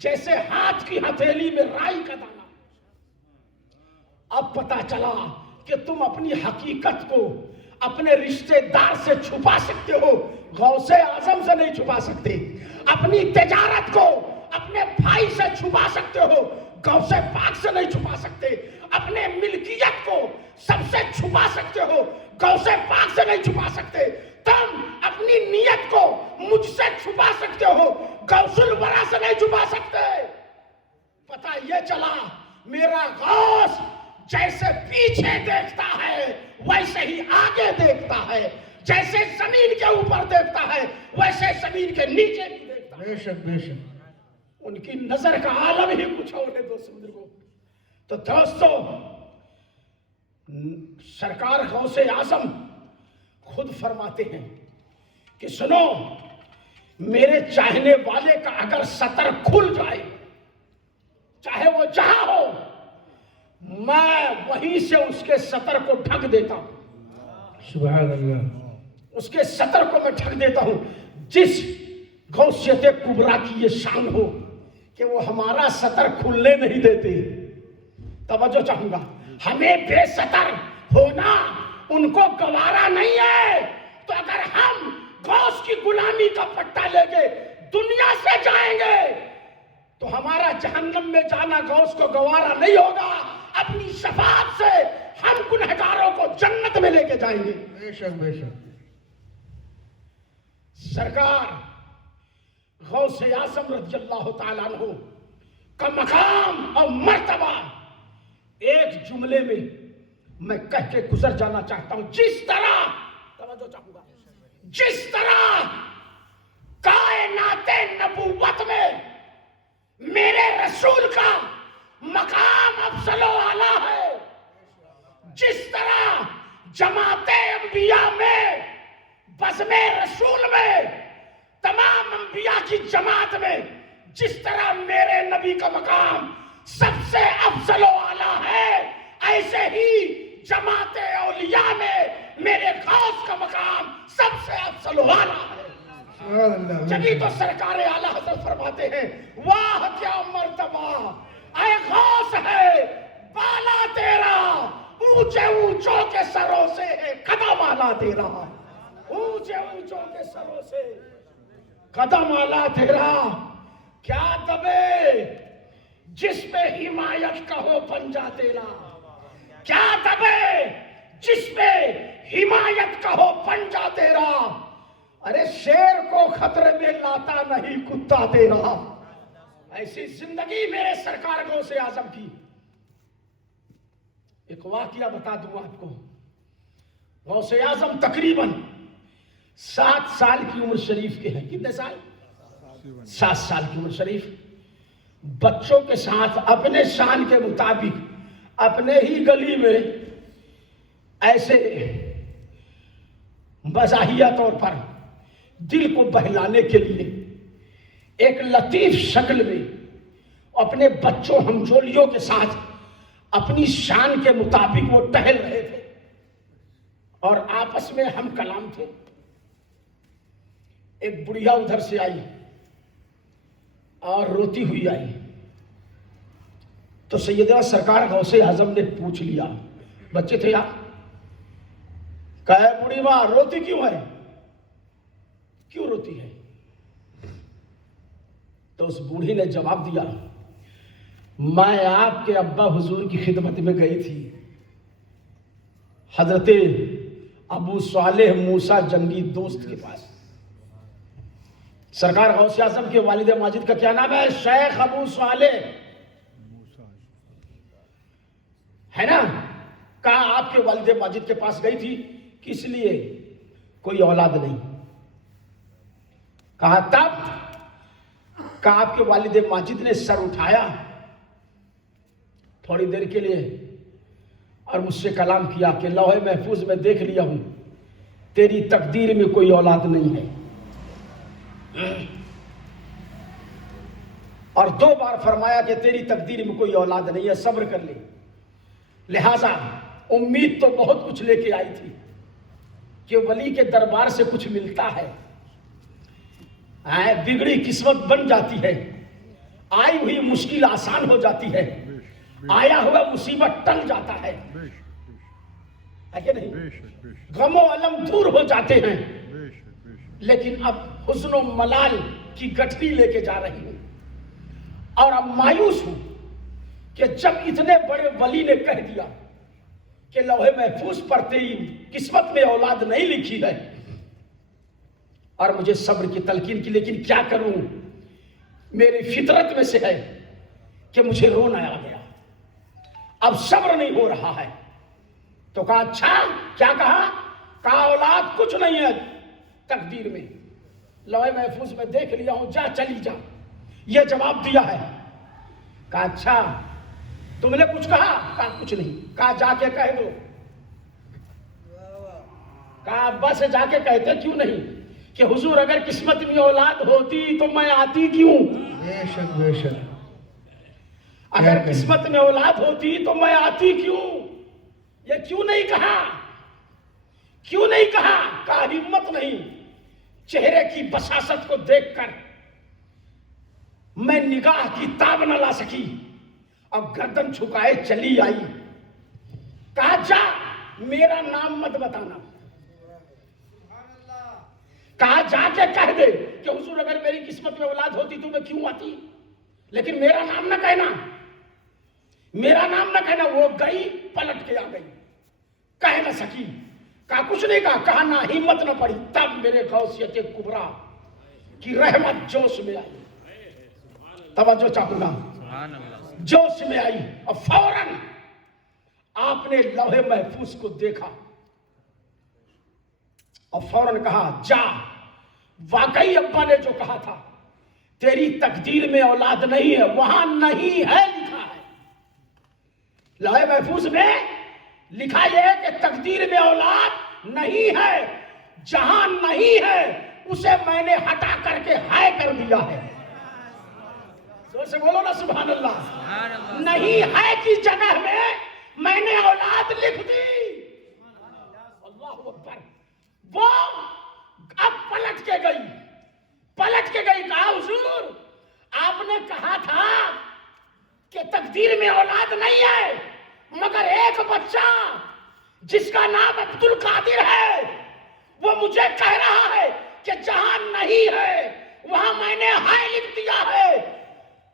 جیسے ہاتھ کی ہتھیلی میں رائی کا دانہ. اب پتا چلا کہ تم اپنی حقیقت کو اپنے رشتے دار سے چھپا سکتے ہو، غوث اعظم سے نہیں چھپا سکتے. اپنی تجارت کو اپنے بھائی سے چھپا سکتے ہو، غوث پاک سے نہیں چھپا سکتے. اپنے ملکیت کو سب سے چھپا سکتے ہو، غوث پاک سے نہیں چھپا سکتے. تم اپنی نیت کو مجھ سے چھپا سکتے ہو، غوث الورا سے نہیں چھپا سکتے. پتہ یہ چلا میرا غوث جیسے پیچھے دیکھتا ہے ویسے ہی آگے دیکھتا ہے، جیسے زمین کے اوپر دیکھتا ہے ویسے زمین کے نیچے بھی دیکھتا ہے. بے شک بے شک. ان کی نظر کا عالم ہی کچھ اور ہے دوستو بزرگوں. تو دوستو سرکار غوث اعظم خود فرماتے ہیں کہ سنو، میرے چاہنے والے کا اگر سطر کھل جائے چاہے وہ جہاں ہو، میں وہیں سے اس کے سطر کو ڈھک دیتا ہوں. سبحان اللہ. اس کے سطر کو میں ڈھک دیتا ہوں. جس غوثیت کبریٰ کی یہ شان ہو کہ وہ ہمارا سطر کھلنے نہیں دیتے. توجہ چاہوں گا، ہمیں بے سطر ہونا ان کو گوارا نہیں ہے. تو اگر ہم غوث کی غلامی کا پٹا لے کے دنیا سے جائیں گے تو ہمارا جہنم میں جانا غوث کو گوارا نہیں ہوگا. اپنی شفاعت سے ہم گنہگاروں کو جنت میں لے کے جائیں گے. بے شک بے شک. سرکار غوث اعظم رضی اللہ تعالیٰ عنہ کا مقام اور مرتبہ ایک جملے میں میں کہہ کے گزر جانا چاہتا ہوں. جس طرح توجہ چاہوں گا، جس طرح کائنات نبوت میں میرے رسول کا مقام افضل و اعلیٰ ہے، جس طرح جماعت انبیاء میں بزم رسول میں تمام انبیاء کی جماعت میں جس طرح میرے نبی کا مقام سب سے افضل و اعلیٰ ہے، ایسے ہی جماعت اولیاء میں میرے غوث کا مقام سب سے افضل و اعلیٰ ہے. سبحان اللہ. جبھی تو سرکار اعلیٰ حضرت فرماتے ہیں واہ کیا مرتبہ اے غوث ہے بالا تیرا، اونچے اونچوں کے سروں سے ہے قدم اعلیٰ تیرا. اونچے اونچوں کے سروں سے قدم اعلیٰ تیرا. کیا دبے جس پہ حمایت کا ہو پنجہ تیرا، کیا دبے جس پہ حمایت کا ہو پنجہ تیرا. ارے شیر کو خطرے میں لاتا نہیں کتا تیرا. ایسی زندگی میرے سرکار غوث اعظم کی. ایک واقعہ بتا دوں آپ کو. غوث اعظم تقریباً 7 سال کی عمر شریف کے ہیں. کتنے سال؟ 7 سال کی عمر شریف. بچوں کے ساتھ اپنے شان کے مطابق اپنے ہی گلی میں ایسے مزاحیہ طور پر دل کو بہلانے کے لیے ایک لطیف شکل میں اپنے بچوں ہمجولیوں کے ساتھ اپنی شان کے مطابق وہ ٹہل رہے تھے. اور آپس میں ہم کلام تھے. ایک بڑھیا ادھر سے آئی اور روتی ہوئی آئی تو سیدنا سرکار غوث اعظم نے پوچھ لیا, بچے تھے آپ, کہا بوڑھی ماں روتی کیوں ہے, کیوں روتی ہے؟ تو اس بوڑھی نے جواب دیا, میں آپ کے ابا حضور کی خدمت میں گئی تھی, حضرت ابو صالح موسیٰ جنگی دوست کے پاس. سرکار غوث اعظم کے والد ماجد کا کیا نام ہے؟ شیخ ابو صالح ہے نا. کہا آپ کے والد ماجد کے پاس گئی تھی, کس لیے؟ کوئی اولاد نہیں. کہا تب؟ کہا آپ کے والد ماجد نے سر اٹھایا تھوڑی دیر کے لیے اور مجھ سے کلام کیا کہ لوح محفوظ میں دیکھ لیا ہوں تیری تقدیر میں کوئی اولاد نہیں ہے, اور 2 بار فرمایا کہ تیری تقدیر میں کوئی اولاد نہیں ہے, صبر کر لے. لہذا امید تو بہت کچھ لے کے آئی تھی کہ ولی کے دربار سے کچھ ملتا ہے, بگڑی قسمت بن جاتی ہے, آئی ہوئی مشکل آسان ہو جاتی ہے, آیا ہوا مصیبت ٹل جاتا ہے کہ نہیں, غم و علم دور ہو جاتے ہیں. لیکن اب حزن و ملال کی گٹھری لے کے جا رہی ہوں اور اب مایوس ہوں کہ جب اتنے بڑے ولی نے کہہ دیا کہ لوح محفوظ پر تیری قسمت میں اولاد نہیں لکھی ہے, اور مجھے صبر کی تلقین کی, لیکن کیا کروں, میری فطرت میں سے ہے کہ مجھے رونا آ گیا, اب صبر نہیں ہو رہا ہے. تو کہا اچھا کیا کہا؟ کہا اولاد کچھ نہیں ہے تقدیر میں, لوح محفوظ میں دیکھ لیا ہوں, جا چلی جا, یہ جواب دیا ہے. کہا اچھا تم نے کچھ کہا؟ کہا کچھ نہیں. کہا جا کے کہہ دو. کہا ابا سے جا کے کہتے کیوں نہیں کہ حضور اگر قسمت میں اولاد ہوتی تو میں آتی کیوں؟ بے شک بے شک. اگر قسمت میں اولاد ہوتی تو میں آتی کیوں؟ یہ کیوں نہیں کہا؟ کیوں نہیں کہا؟ کہا ہمت نہیں, چہرے کی بساست کو دیکھ کر میں نگاہ کی تاب نہ لا سکی, اب گردن جھکائے چلی آئی. کہا جا میرا نام مت بتانا. کہا جا کے کہہ دے کہ حضور اگر میری قسمت میں اولاد ہوتی تو میں کیوں آتی, لیکن میرا نام نہ کہنا, میرا نام نہ کہنا. وہ گئی, پلٹ کے آ گئی, کہہ نہ سکی. کہا کچھ نہیں کہا. کہا نہ ہمت نہ پڑی. تب میرے غوثیت کبریٰ کی رحمت جوش میں آئی. توجہ چاہوں گا, جوش میں آئی اور فوراً آپ نے لوح محفوظ کو دیکھا اور فوراً کہا جا, واقعی ابا نے جو کہا تھا تیری تقدیر میں اولاد نہیں ہے, وہاں نہیں ہے لکھا ہے. لوح محفوظ میں لکھا یہ ہے کہ تقدیر میں اولاد نہیں ہے, جہاں نہیں ہے اسے میں نے ہٹا کر کے ہے کر دیا ہے. زور سے بولو نا سبحان اللہ. نہیں ہے کی جگہ میں نے اولاد لکھ دی. اللہ اکبر. وہ اب پلٹ کے گئی, کہا حضور آپ نے کہا تھا کہ تقدیر میں اولاد نہیں ہے, مگر ایک بچہ جس کا نام عبد القادر ہے وہ مجھے کہہ رہا ہے کہ جہاں نہیں ہے وہاں میں نے ہے لکھ دیا ہے.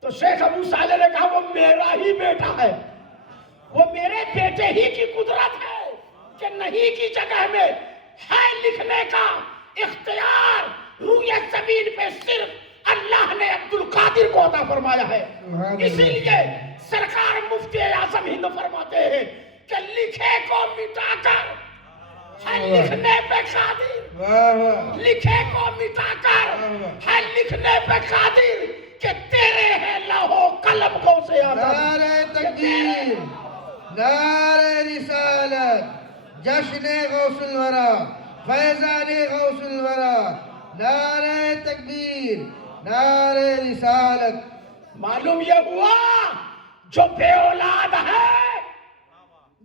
تو شیخ ابو صالح نے کہا وہ میرا ہی بیٹا ہے, وہ میرے بیٹے ہی کی قدرت ہے کہ نہیں کی جگہ میں ہے لکھنے کا اختیار روئے زمین پہ صرف اللہ نے عبد القادر کو عطا فرمایا ہے. اسی لیے سرکار مفتی اعظم ہند فرماتے ہیں کہ لکھے کو مٹا کر ہے لکھنے پہ قادر, لکھے کو مٹا کر ہے لکھنے پہ قادر کہ تیرے ہے لوح قلم کو سے آتا. نعرہ تکبیر, نعرہ رسالت, جشن غوث الورا, فیضان غوث الورا, نعرہ تکبیر, نعرہ رسالت. معلوم یہ ہوا جو بے اولاد ہے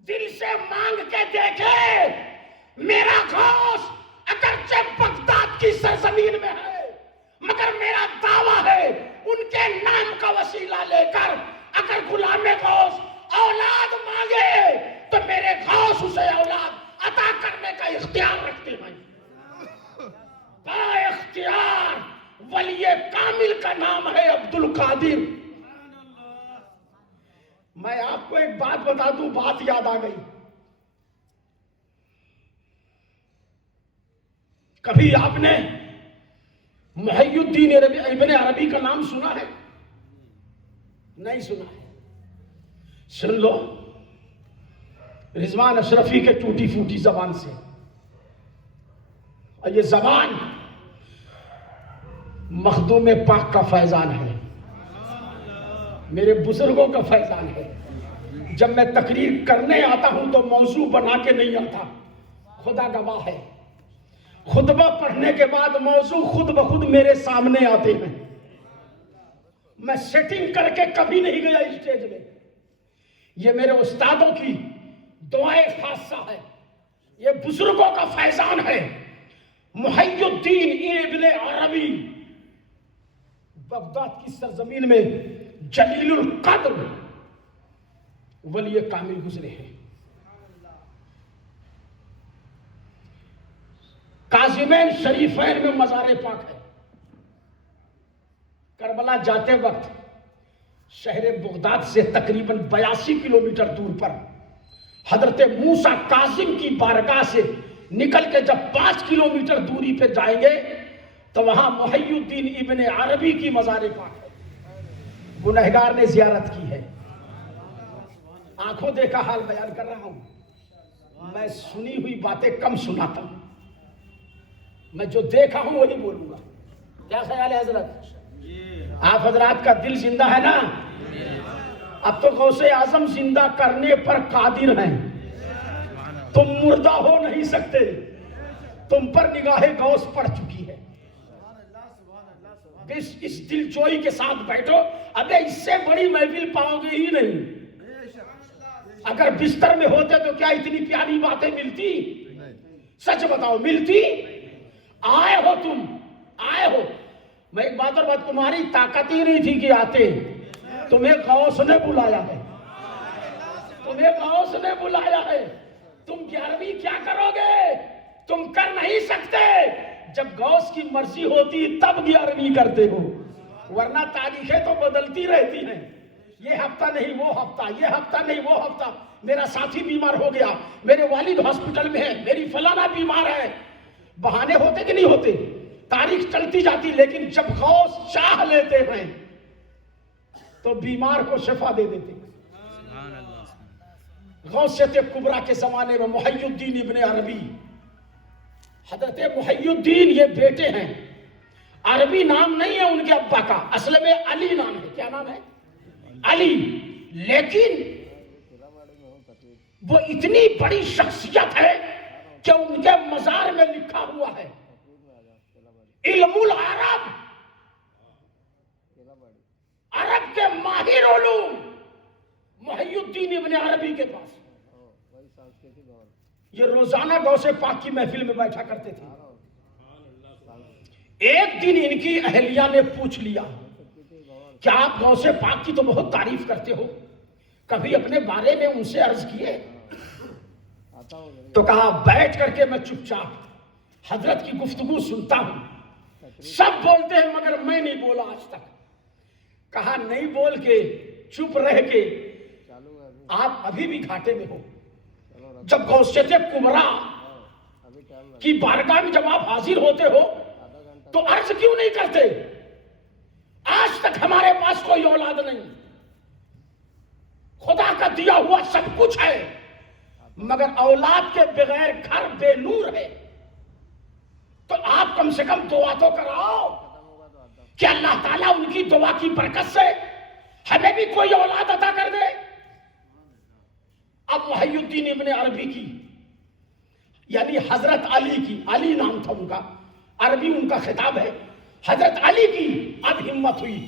دل سے مانگ کے دیکھے میرا غوث اگرچہ بغداد کی سرزمین میں ہے، مگر میرا دعویٰ ہے ان کے نام کا وسیلہ لے کر اگر غلام غوث اولاد مانگے تو میرے غوث اسے اولاد عطا کرنے کا اختیار رکھتے ہیں۔ کا اختیار ولی کامل کا نام ہے عبد القادر۔ میں آپ کو ایک بات بتا دوں، بات یاد آ گئی۔ کبھی آپ نے محی الدین ابن عربی کا نام سنا ہے؟ نہیں سنا ہے؟ سن لو رضوان اشرفی کے ٹوٹی پھوٹی زبان سے، اور یہ زبان مخدوم پاک کا فیضان ہے، میرے بزرگوں کا فیضان ہے۔ جب میں تقریر کرنے آتا ہوں تو موضوع بنا کے نہیں آتا، خدا گواہ ہے۔ خطبہ پڑھنے کے بعد موضوع خود بخود میرے سامنے آتے ہیں، میں سیٹنگ کر کے کبھی نہیں گیا اسٹیج میں۔ یہ میرے استادوں کی دعائے خاصہ ہے، یہ بزرگوں کا فیضان ہے۔ محی الدین ابن عربی بغداد کی سرزمین میں جلیل القدر ولی کامل گزرے ہیں۔ کاظمین شریفین میں مزار پاک ہے۔ کربلا جاتے وقت شہر بغداد سے تقریباً 82 کلومیٹر دور پر حضرت موسیٰ کاظم کی بارگاہ سے نکل کے جب 5 کلومیٹر دوری پہ جائیں گے تو وہاں محی الدین ابن عربی کی مزار پاک ہے۔ گنہگار نے زیارت کی ہے، آنکھوں دیکھا حال بیان کر رہا ہوں، میں سنی ہوئی باتیں کم سناتا ہوں، میں جو دیکھا ہوں وہی بولوں گا۔ کیا خیال ہے حضرت؟ آپ حضرات کا دل زندہ ہے نا؟ اب تو غوث اعظم زندہ کرنے پر قادر ہیں، تم مردہ ہو نہیں سکتے، تم پر نگاہ غوث پڑ چکی ہے۔ اس دل جوئی کے ساتھ بیٹھو، ابے اس سے بڑی محفل پاؤ گے ہی نہیں۔ اگر بستر میں ہوتے تو کیا اتنی پیاری باتیں ملتی؟ سچ بتاؤ، ملتی؟ آئے ہو تم، آئے ہو۔ میں ایک بات اور بات، تمہاری طاقت ہی نہیں تھی کہ آتے، تمہیں غوث نے بلایا ہے، تمہیں غوث نے بلایا ہے۔ تم 11ویں کیا کرو گے؟ تم کر نہیں سکتے۔ جب غوث کی مرضی ہوتی تب 11ویں کرتے ہو، ورنہ تاریخیں تو بدلتی رہتی ہیں۔ یہ ہفتہ نہیں وہ ہفتہ، یہ ہفتہ نہیں وہ ہفتہ، میرا ساتھی بیمار ہو گیا، میرے والد ہاسپٹل میں ہے، میری فلانا بیمار ہے۔ بہانے ہوتے کہ نہیں ہوتے؟ تاریخ چلتی جاتی، لیکن جب غوث چاہ لیتے ہیں تو بیمار کو شفا دے دیتے ہیں۔ غوثیت کبریٰ کے زمانے میں محی الدین ابن عربی، حضرت محی الدین یہ بیٹے ہیں، عربی نام نہیں ہے ان کے ابا کا، اصل میں علی نام ہے۔ کیا نام ہے؟ علی۔ لیکن وہ اتنی بڑی شخصیت ہے کہ ان کے مزار میں لکھا ہوا ہے علم العرب، عرب کے ماہر علوم محی الدین ابن عربی کے پاس۔ یہ روزانہ غوث پاک کی محفل میں بیٹھا کرتے تھے۔ ایک دن ان کی اہلیہ نے پوچھ لیا کہ آپ غوث پاک کی تو بہت تعریف کرتے ہو، کبھی اپنے بارے میں ان سے عرض کیے؟ تو کہا بیٹھ کر کے میں چپ چاپ حضرت کی گفتگو سنتا ہوں، سب بولتے ہیں مگر میں نہیں بولا آج تک۔ کہا نہیں بول کے، چپ رہ کے آپ ابھی بھی گھاٹے میں ہو۔ جب غوثیت کبریٰ کی بارگاہ میں جب آپ حاضر ہوتے ہو تو عرض کیوں نہیں کرتے؟ آج تک ہمارے پاس کوئی اولاد نہیں، خدا کا دیا ہوا سب کچھ ہے، مگر اولاد کے بغیر گھر بے نور ہے۔ تو آپ کم سے کم دعا تو کراؤ کہ اللہ تعالیٰ ان کی دعا کی برکت سے ہمیں بھی کوئی اولاد عطا کر دے۔ اب محی الدین ابن عربی کی، یعنی حضرت علی کی، علی نام تھا ان کا، عربی ان کا خطاب ہے، حضرت علی کی اب ہمت ہوئی،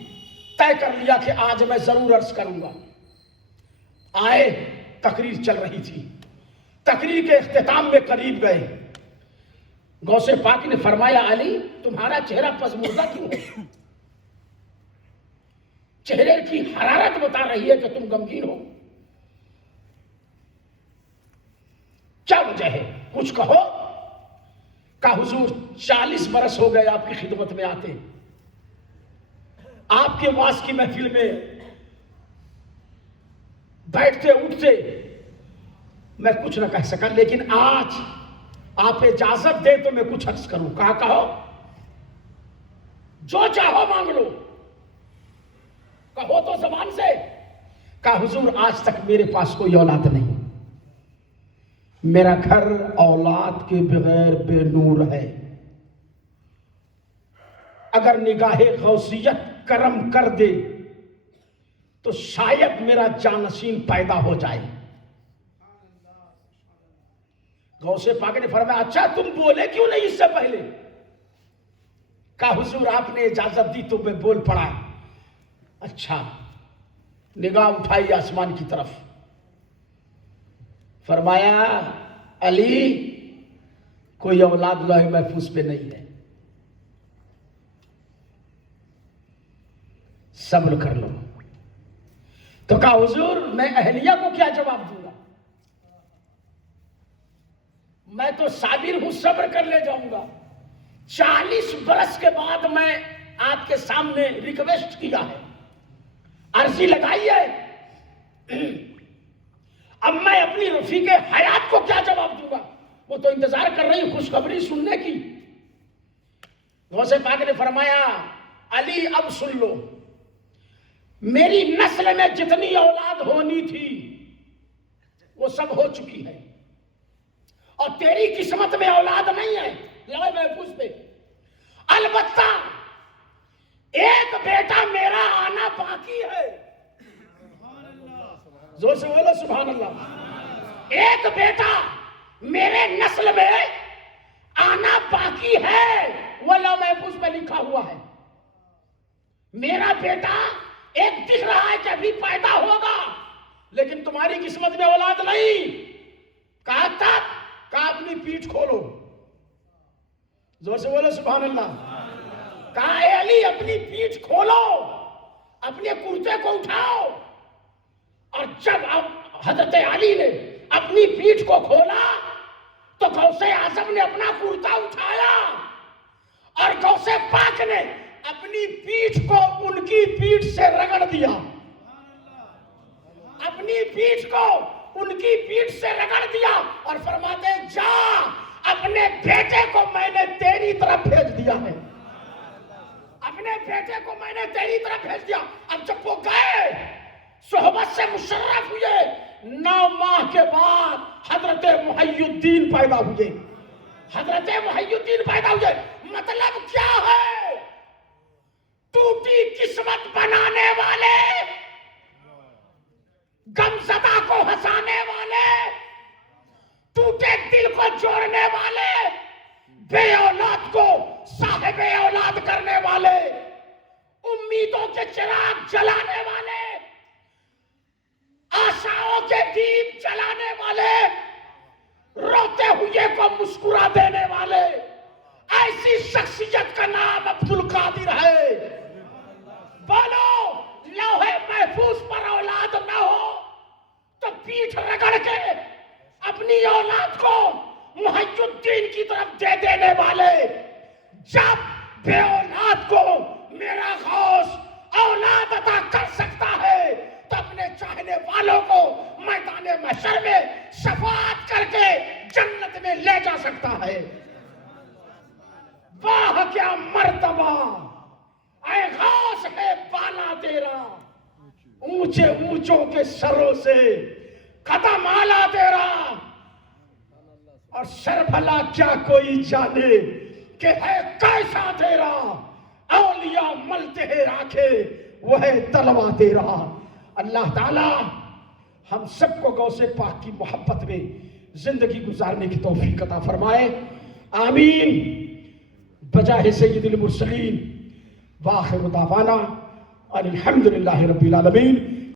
طے کر لیا کہ آج میں ضرور عرض کروں گا۔ آئے، تقریر چل رہی تھی، تقریر کے اختتام میں قریب گئے، غوث پاک نے فرمایا علی تمہارا چہرہ پژمردہ کیوں ہے؟ چہرے کی حرارت بتا رہی ہے کہ تم غمگین ہو، کیا وجہ ہے؟ کچھ کہو۔ کہا حضور 40 برس ہو گئے آپ کی خدمت میں آتے، آپ کے واعظ کی محفل میں بیٹھتے اٹھتے میں کچھ نہ کہہ سکا، لیکن آج آپ اجازت دے تو میں کچھ عرض کروں۔ کہا کہو، جو چاہو مانگ لو، کہو تو زبان سے۔ کہا حضور آج تک میرے پاس کوئی اولاد نہیں، میرا گھر اولاد کے بغیر بے نور ہے، اگر نگاہ غوثیت کرم کر دے تو شاید میرا جانشین پیدا ہو جائے۔ غوث پاک نے فرمایا اچھا تم بولے کیوں نہیں اس سے پہلے؟ کہا حضور آپ نے اجازت دی تو میں بول پڑا۔ اچھا، نگاہ اٹھائی آسمان کی طرف، فرمایا علی کوئی اولاد لوح محفوظ پہ نہیں ہے، صبر کر لو۔ تو کہا حضور میں اہلیہ کو کیا جواب دوں گا؟ میں تو صابر ہوں، صبر کر لے جاؤں گا۔ 40 برس کے بعد میں آپ کے سامنے ریکویسٹ کیا ہے، عرضی لگائی ہے، اب میں اپنی رفیق حیات کو کیا جواب دوں گا؟ وہ تو انتظار کر رہی خوشخبری سننے کی۔ غوث پاک نے فرمایا علی اب سن لو، میری نسل میں جتنی اولاد ہونی تھی وہ سب ہو چکی ہے، اور تیری قسمت میں اولاد نہیں ہے لوح محفوظ پہ، البتہ ایک بیٹا میرا آنا باقی ہے۔ زور سے بولو سبحان اللہ۔ ایک بیٹا میرے نسل میں آنا باقی ہے، وہ لوح محفوظ پہ لکھا ہوا ہے۔ میرا بیٹا ایک دکھ رہا ہے کہ ابھی پیدا ہوگا، لیکن تمہاری قسمت میں اولاد نہیں۔ کہا تب، کہا اپنی پیٹھ کھولو، زور سے بولو سبحان اللہ۔ کہا اے علی اپنی پیٹھ کھولو، اپنے کرتے کو اٹھاؤ، اور جب حضرت علی نے اپنی پیٹھ کو کھولا تو غوث اعظم نے اپنا کرتا اٹھایا، اور غوث پاک نے اپنی پیٹھ کو ان کی پیٹھ سے رگڑ دیا، اپنی پیٹھ کو ان کی پیٹھ سے رگڑ دیا، اور فرماتے جا اپنے بیٹے کو میں نے تیری طرف بھیج دیا ہے، اپنے بیٹے کو میں نے تیری طرف بھیج دیا۔ اب جب وہ گئے صحبت سے مشرف ہوئے، 9 ماہ کے بعد حضرت محی الدین پیدا ہوئے، حضرت محی الدین پیدا ہوئے۔ مطلب کیا ہے؟ ٹوٹی قسمت بنانے والے، غمزدہ کو ہنسانے والے، ٹوٹے دل کو جوڑنے والے، بے اولاد کو صاحب اولاد کرنے والے، امیدوں کے چراغ جلانے والے، آشاؤں کے دیپ جلانے والے، روتے ہوئے کو مسکرا دینے والے، ایسی شخصیت کا نام عبدالقادر ہے۔ بولو لوح محفوظ پر اولاد نہ ہو تو پیٹھ رگڑ کے اپنی اولاد کو محی الدین کی طرف دے دینے والے، جب بے اولاد کو میرا غوث اولاد عطا کر سکتا ہے تو اپنے چاہنے والوں کو میدان محشر میں شفاعت کر کے جنت میں لے جا سکتا ہے۔ واہ کیا مرتبہ، اے غوث ہے بالا تیرا، اونچے اونچوں کے سروں سے قدم آلا تیرا، اور سر بھلا کیا کوئی جانے کہ ہے کیسا تیرا، اولیاء ملتے ہیں آنکھیں وہ ہے طلبہ تیرا۔ اللہ تعالی ہم سب کو غوث پاک کی محبت میں زندگی گزارنے کی توفیق عطا فرمائے، آمین۔ بجاہ سید المرسلین، وآخر دعوانا الحمدللہ رب العالمین۔